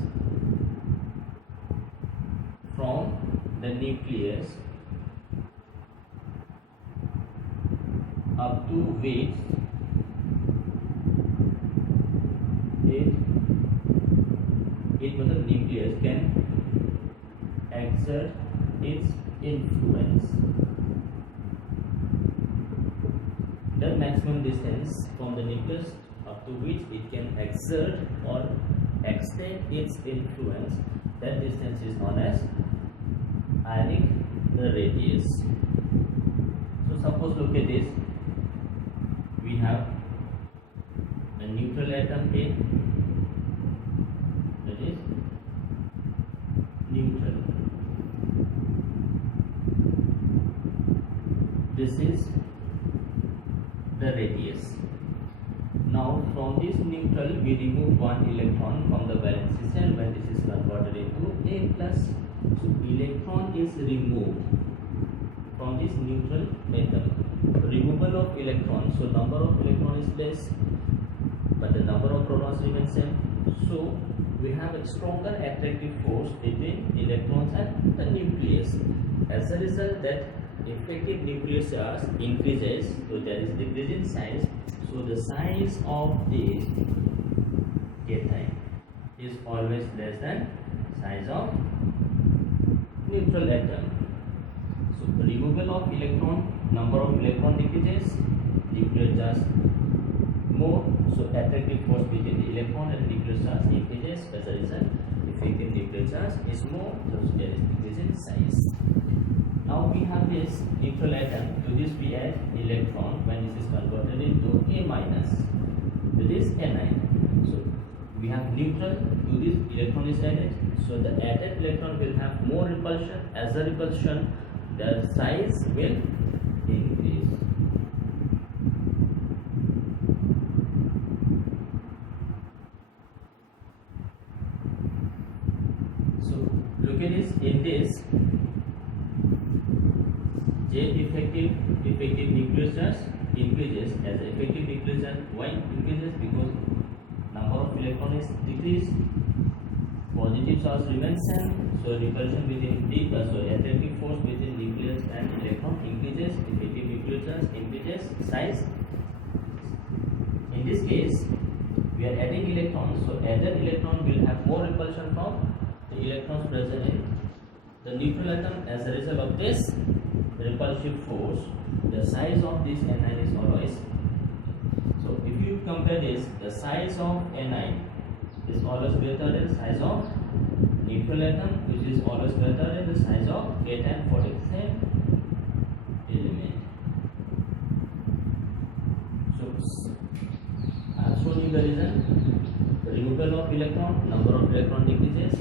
from the nucleus up to which it the nucleus can exert its influence. The maximum distance from the nucleus up to which it can exert or extend its influence, that distance is known as ionic radius. So suppose look at this, we have a neutral atom A, that is neutral. This is the radius. Now from this neutral we remove one electron from the valence shell when this is converted into A plus. So electron is removed from this neutral metal. Removal of electrons, so number of electrons is less but the number of protons remains same. So we have a stronger attractive force between electrons and the nucleus. As a result, that effective nuclear charge increases, so there is decrease in size. So the size of this cation is always less than size of neutral atom. So removal of electron, number of electron decreases, nuclear charge more, so attractive force between the electron and nuclear charge increases. As a result, effective nuclear charge is more, so there is decrease in size. Now we have this neutral atom. To this we add electron. When this is converted into A minus, to this anion. So we have neutral. To this electron is added. So the added electron will have more repulsion. As a repulsion, the size will increase. So look at this. In this, J effective nuclear charge increases. As the effective nuclear charge, why increases? Because number of electron is decreased, positive charge remains same, so repulsion between attractive force between nucleus and electron increases, effective nuclear charge increases, size. In this case, we are adding electrons, so added electron will have more repulsion from the electrons present in the neutral atom. As a result of this repulsive force, the size of this anion is always. So if you compare this, the size of anion is always greater than the size of neutral atom, which is always greater than the size of cation for the same element. So I have shown you the reason. The removal of electron, number of electron decreases,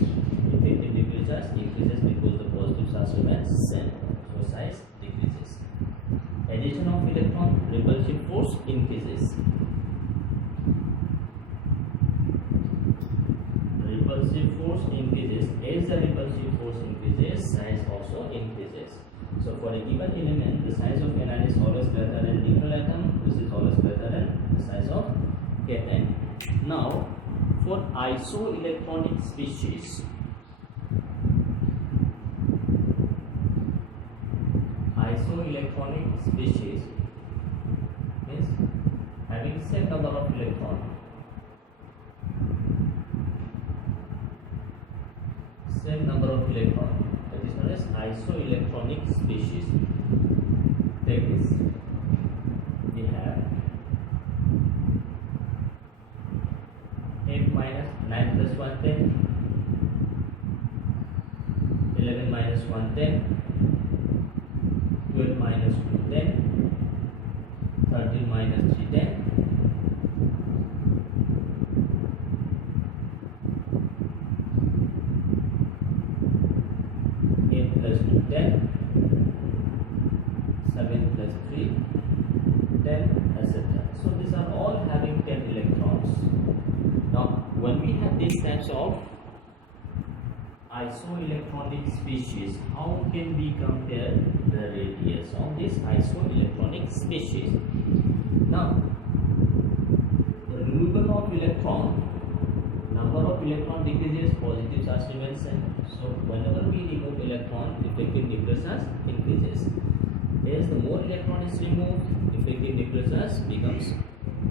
effective nuclear charge increases because the positive charge remains same, so size decreases. Addition of electron, repulsive force increases. Repulsive force increases. As the repulsive force increases, size also increases. So for a given element, the size of anion is always greater than neutral atom, which is always greater than the size of cation. Now, for isoelectronic species, isoelectronic species means having same number of electron. Same number of electron, that is known as isoelectronic species. Take this. We have F minus 9 plus 110, 11 minus 110, 12 minus 210, 13 minus 310, 8 plus 2 10, 7 plus 3 10, etc. So these are all having 10 electrons. Now when we have these types of isoelectronic species, how can we compare the radius of this isoelectronic species? Now, the removal of electron, number of electron decreases, positive charge remains same. So whenever we remove electron, effective nuclear charge increases. As the more electron is removed, effective nuclear charge becomes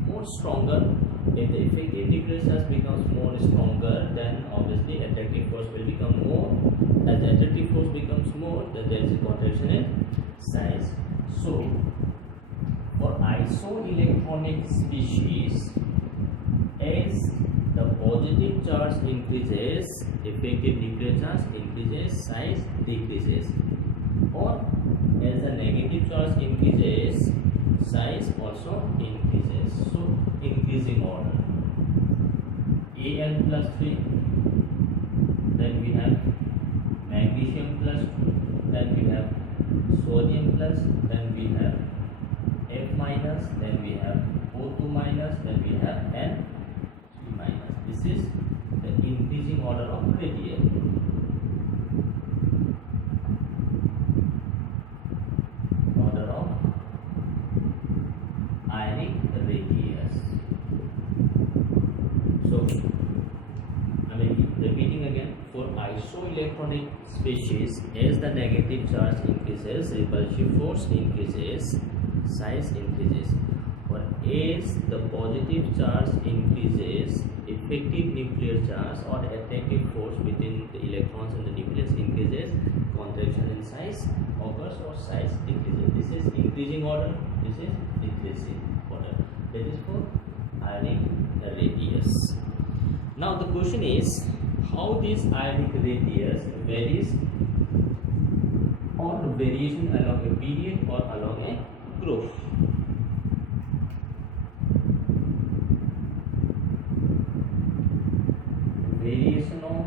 more stronger. If the effective nuclear charge becomes more stronger, then obviously attractive force will become more. As the attractive force becomes more, then there is a contraction in size. So for isoelectronic species, as the positive charge increases, effective nuclear charge increases, size decreases. Or as the negative charge increases, size also increases. So increasing order. Al plus 3, then we have magnesium plus 2, then we have sodium plus, then we have F minus, then we have O2 minus, then we have N3 minus. This is the increasing order of radii. Order of ionic radius. So I am repeating again. For isoelectronic species, as the negative charge increases, repulsive force increases, size increases. But as the positive charge increases, effective nuclear charge or attractive force between the electrons and the nucleus increases, contraction in size size occurs or size decreases. This is increasing order, this is decreasing order. That is for ionic radius. Now the question is how this ionic radius varies, or variation along a period or along a group. Variation of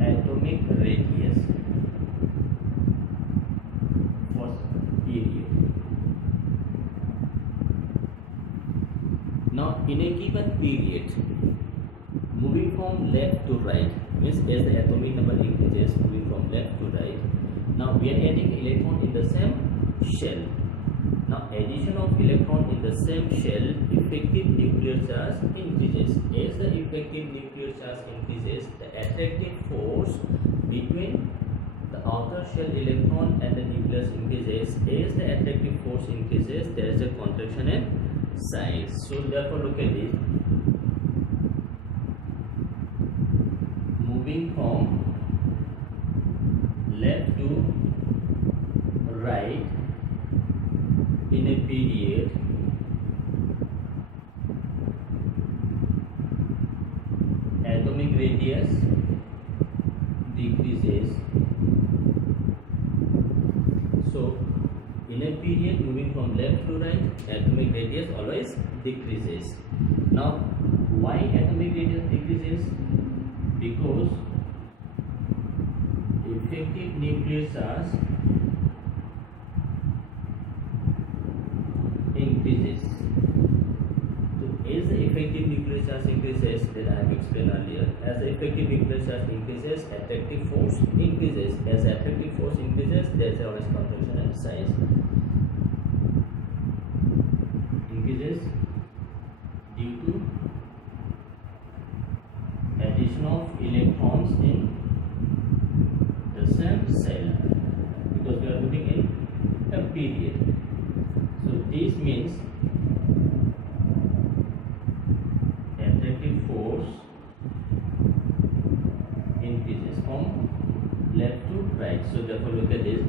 atomic radius for period. Now in a given period, moving from left to right means as the atomic number increases, moving from left to right. Now we are adding electron in the same shell. Now addition of electron in the same shell, effective nuclear charge increases. As the effective nuclear charge increases, the attractive force between the outer shell electron and the nucleus increases. As the attractive force increases, there is a contraction in size. So therefore look at this. Moving from left to right in a period, atomic radius decreases. So in a period moving from left to right, atomic radius always decreases. Now why atomic radius decreases? Because effective nuclear charge increases. So as the effective nuclear charge increases, that I have explained earlier, as the effective nuclear charge increases, attractive force increases. As the attractive force increases, there is always contraction and size increases due to addition of electrons in the same cell, because we are moving in a period. So this means attractive force increases from left to right. So therefore look at this.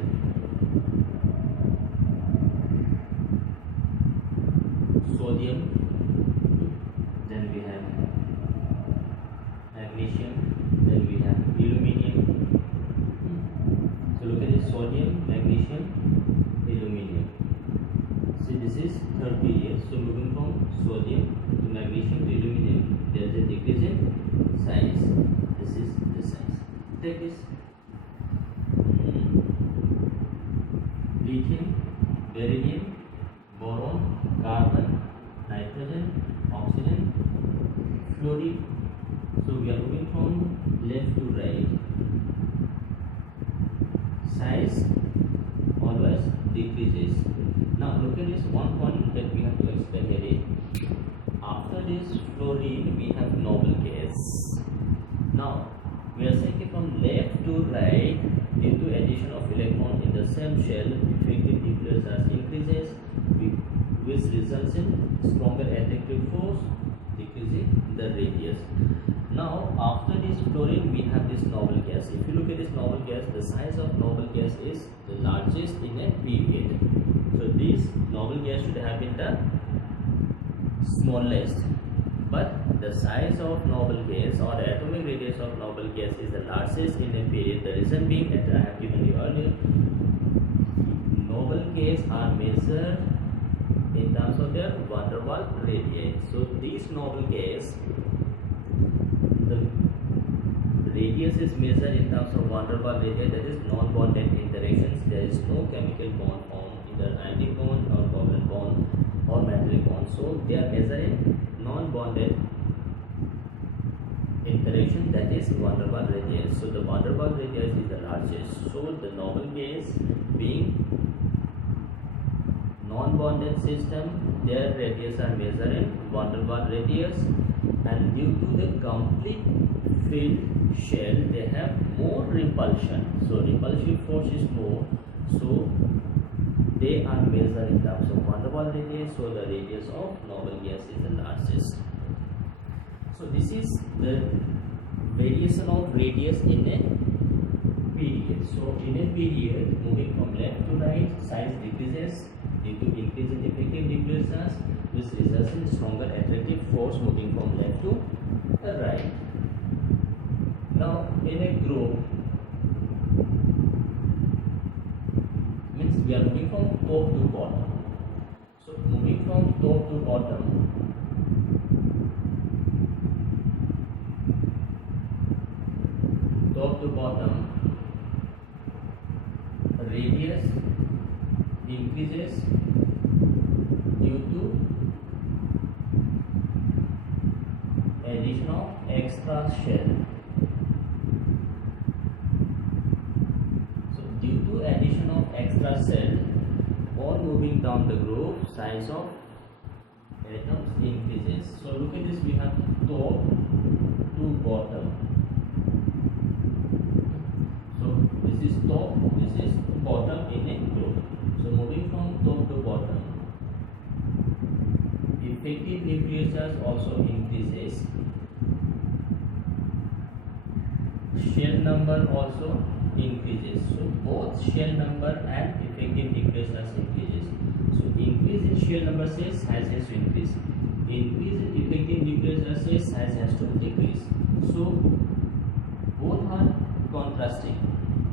Sodium, then we have magnesium, then we have aluminium. So look at this: sodium, magnesium, aluminium. See, this is third period. So moving from sodium to magnesium to aluminium, there is a decrease in size. This is the size. Take this: lithium, beryllium, boron, carbon, nitrogen, oxygen, fluorine. So we are moving from left to right. Size always decreases. Now look at this one point that we have to explain here is, after this fluorine we have noble gas. Now we are saying from left to right, due to addition of electron in the same shell, effective nuclear charge increases, which results in stronger attractive force, decreasing the radius. Now after this fluorine we have this noble gas. If you look at this noble gas, the size of noble gas is the largest in a period. So this noble gas should have been the smallest, but the size of noble gas or the atomic radius of noble gas is the largest in a period. The reason being, as I have given you earlier, noble gas are measured in terms of their van der Waals radii. So these noble gas, the radius is measured in terms of van der Waals radii, that is non-bonded interactions. There is no chemical bond formed, either ionic bond or covalent bond or metallic bond. So they are measured in non-bonded interaction, that is van der Waals radius. So the van der Waals radius is the largest. So the noble gas being non-bonded system, their radius are measured in van der Waals radius, and due to the complete filled shell they have more repulsion. So repulsive force is more, so they are measured in terms of van der Waals radius. So the radius of noble gas is the largest. So this is the variation of radius in a period. So in a period moving from left to right, size decreases due to increase in effective nuclear charge, which results in stronger attractive force moving from left to the right. Now in a group, means we are moving from top to bottom. So moving from top to bottom, radius increases due to addition of extra shell. So due to addition of extra shell or moving down the groove, size of atoms increases. So look at this, we have top to bottom. So this is top, this is bottom in a group. So moving from top to bottom, effective nuclear charge also increases, shell number also increases. So both shell number and effective nuclear charge increases. So increase in shell number says size has to increase, increase in effective nuclear charge says size has to decrease. So both are contrasting.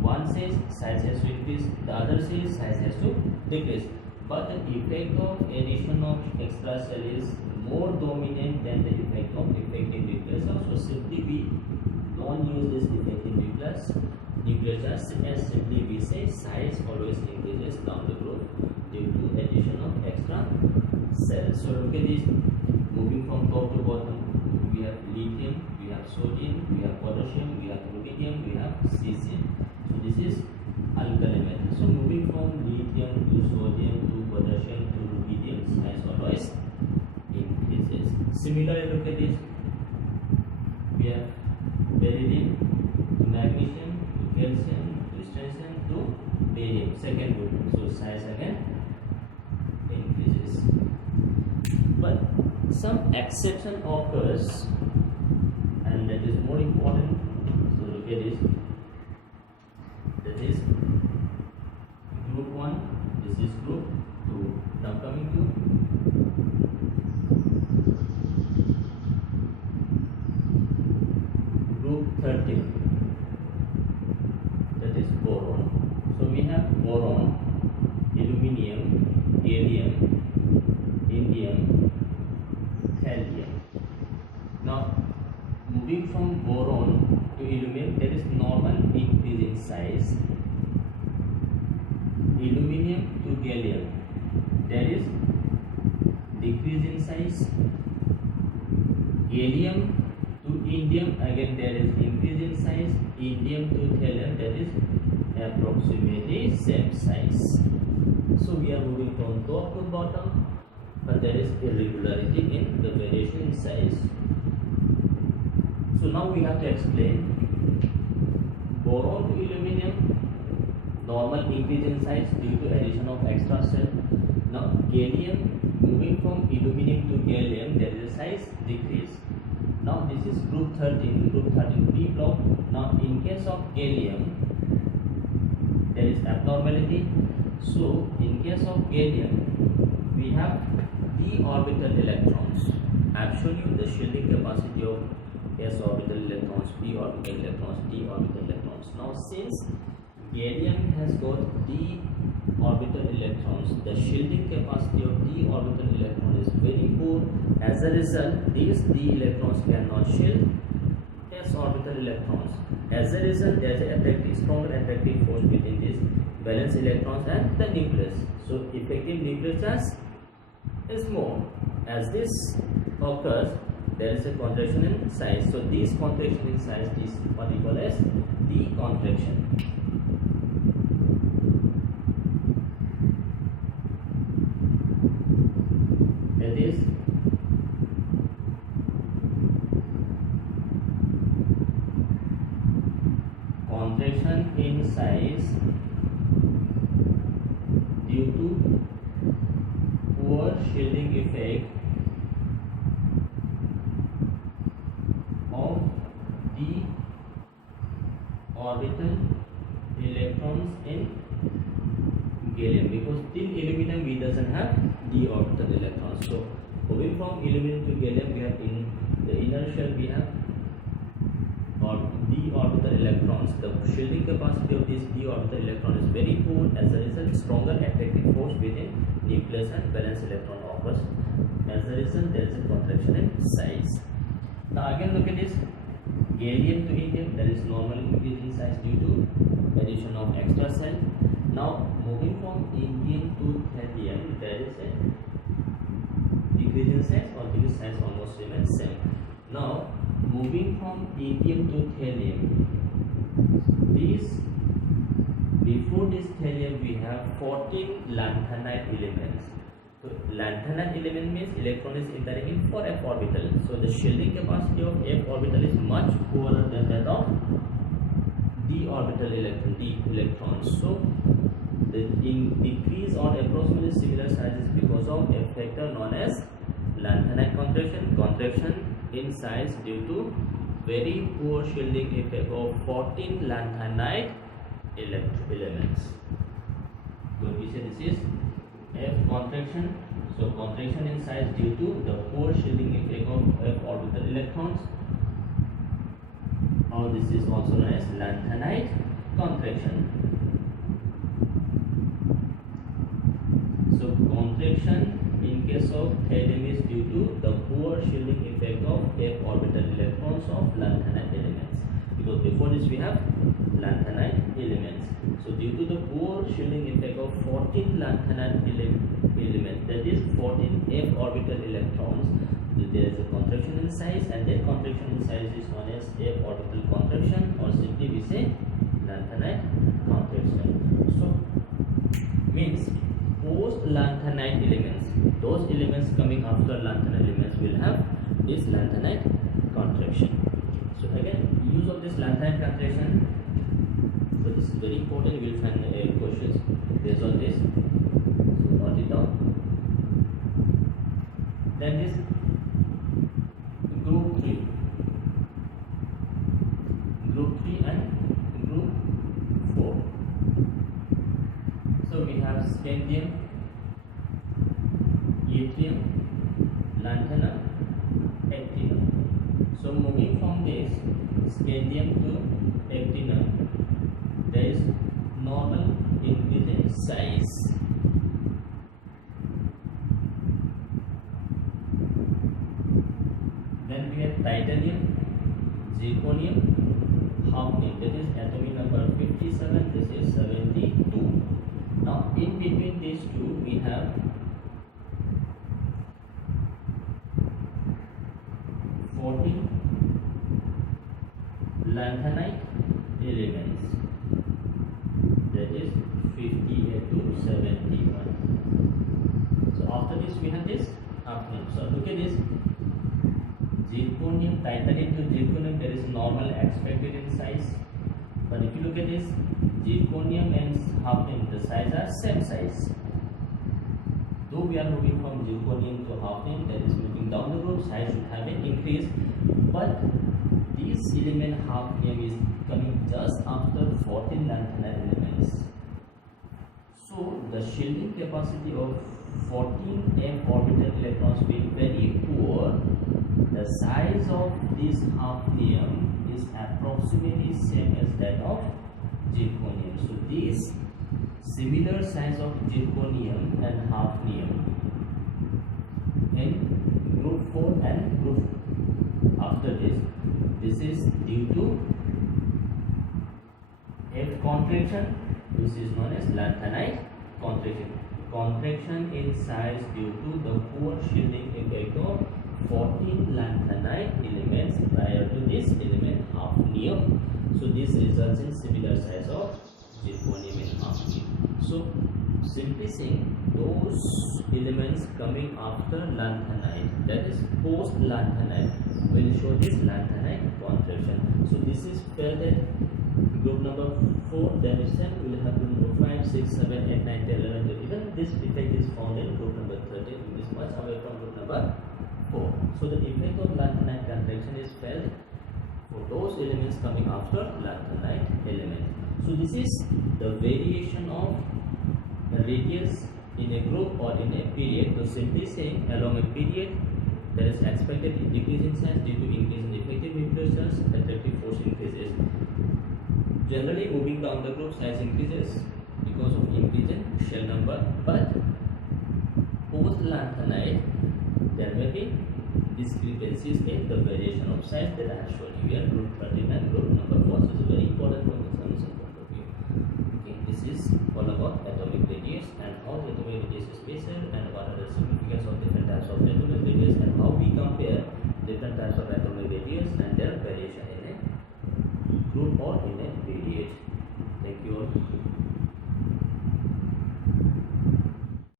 One says size has to increase, the other says size has to decrease. But the effect of addition of extra cell is more dominant than the effect of effective nuclear charge. So simply we don't use this effective nuclear charge, as simply we say size always increases down the road due to addition of extra cells. So look at this, moving from top to bottom, we have lithium, we have sodium, we have potassium, we have rubidium, we have cesium. So this is alkali metal. So moving from lithium to sodium to potassium to rubidium, size always increases. Similarly, look at this, we have beryllium to magnesium to calcium to strontium to barium, second group. So size again increases. But some exception occurs, and that is more important. So look at this, that is group 1, this is group 2. Now coming to group 13, that is boron. So we have boron, aluminium, gallium, indium, thallium. Now moving from boron to aluminium, there is normal increase in size. Aluminium to gallium, there is decrease in size. Gallium to indium, again there is increase in size. Indium to thallium, that is approximately same size. So we are moving from top to bottom, but there is irregularity in the variation in size. So now we have to explain boron to aluminium, normal increase in size due to addition of extra cell. Now gallium, moving from aluminium to gallium, there is a size decrease. Now this is group 13, group 13 P block. Now in case of gallium, there is abnormality. So in case of gallium, we have d orbital electrons. I have shown you the shielding capacity of s orbital electrons, p orbital electrons, d orbital electrons. Now since gallium has got d orbital electrons, the shielding capacity of d orbital electron is very poor. As a result, these d electrons cannot shield s orbital electrons. As a result, there is a stronger attractive force between these valence electrons and the nucleus. So effective nuclear charge is more. As this occurs, there is a contraction in size. So this contraction in size is what we call as decontraction. That is contraction in size due to poor shielding effect of d orbital electrons in gallium, because till aluminum we doesn't have d orbital electrons. So moving from aluminum to gallium, we have in the inner shell we have d orbital electrons. The shielding capacity of this d orbital electron is very poor. As a result, stronger attractive force within nucleus and valence electron occurs. As a result, there is a contraction in size. Now again look at this. Gallium to indium, there is normal increase in size due to addition of extra cell. Now moving from indium to thallium, there is a decrease in size, or this size almost remains same. Now moving from indium to thallium, before this thallium we have 14 lanthanide elements. So lanthanide element means electron is entering in for f orbital. So the shielding capacity of f orbital is much poorer than that of d orbital electrons. So the decrease on approximately similar sizes because of a factor known as lanthanide contraction in size due to very poor shielding effect of 14 lanthanide elements. So we say this is F contraction. So contraction in size due to the poor shielding effect of F orbital electrons, or this is also known as lanthanide contraction. So contraction in case of thallium is due to the poor shielding effect of F orbital electrons of lanthanide elements, because before this we have lanthanide elements. So due to the poor shielding effect of 14 lanthanide elements, that is 14 F orbital electrons, there is a contraction in size, and that contraction in size is known as F orbital contraction, or simply we say lanthanide contraction. So means post lanthanide elements, those elements coming after lanthanide elements will have this lanthanide contraction. So again, use of this lanthanide contraction, so this is very important. We will find questions based on this. So note it down. Then this group 3 and group 4. So we have scandium, yttrium, lanthanum, actinium. So moving from this scandium to actinium, there is normal increase in size. Then we have titanium, zirconium, hafnium. That is atomic number 57. This is 72. Now in between these two we have 14 lanthanide elements. That is 58 to 71. So after this we have this hafnium. So look at this. Zirconium, titanium to zirconium, there is normal expected in size. But if you look at this, zirconium and hafnium, the size are same size. Though we are moving from zirconium to hafnium, that is moving down the road, size should have an increase. But this element hafnium is coming just after 14 lanthanide elements. So the shielding capacity of 14 F orbital electrons being very poor, the size of this hafnium is approximately same as that of zirconium. So this similar size of zirconium and hafnium in group 4 and group after this is due to F contraction. This is known as lanthanide contraction. Contraction in size due to the poor shielding effect of 14 lanthanide elements prior to this element hafnium. So this results in similar size of zirconium and hafnium. So simply saying, those elements coming after lanthanide, that is post lanthanide, will show this lanthanide contraction. So this is felt at group number 4, then itself we will have group 5, 6, 7, 8, 9, 10, 11, 12. Even this effect is found in group number 13, which is much away from group number 4. So the effect of lanthanide contraction is felt for those elements coming after lanthanide element. So this is the variation of the radius in a group or in a period. So simply saying, along a period there is expected decrease in size due to increase in effective nuclear charge, attractive force increases. Generally moving down the group, size increases because of increase in shell number, but post lanthanide there may be discrepancies in the variation of size that I have shown you here. Group 39, group number 4. So it's very important from the solution point of view. Okay, this is all about atomic radius and how the atomic radius is measured and what are the significance of the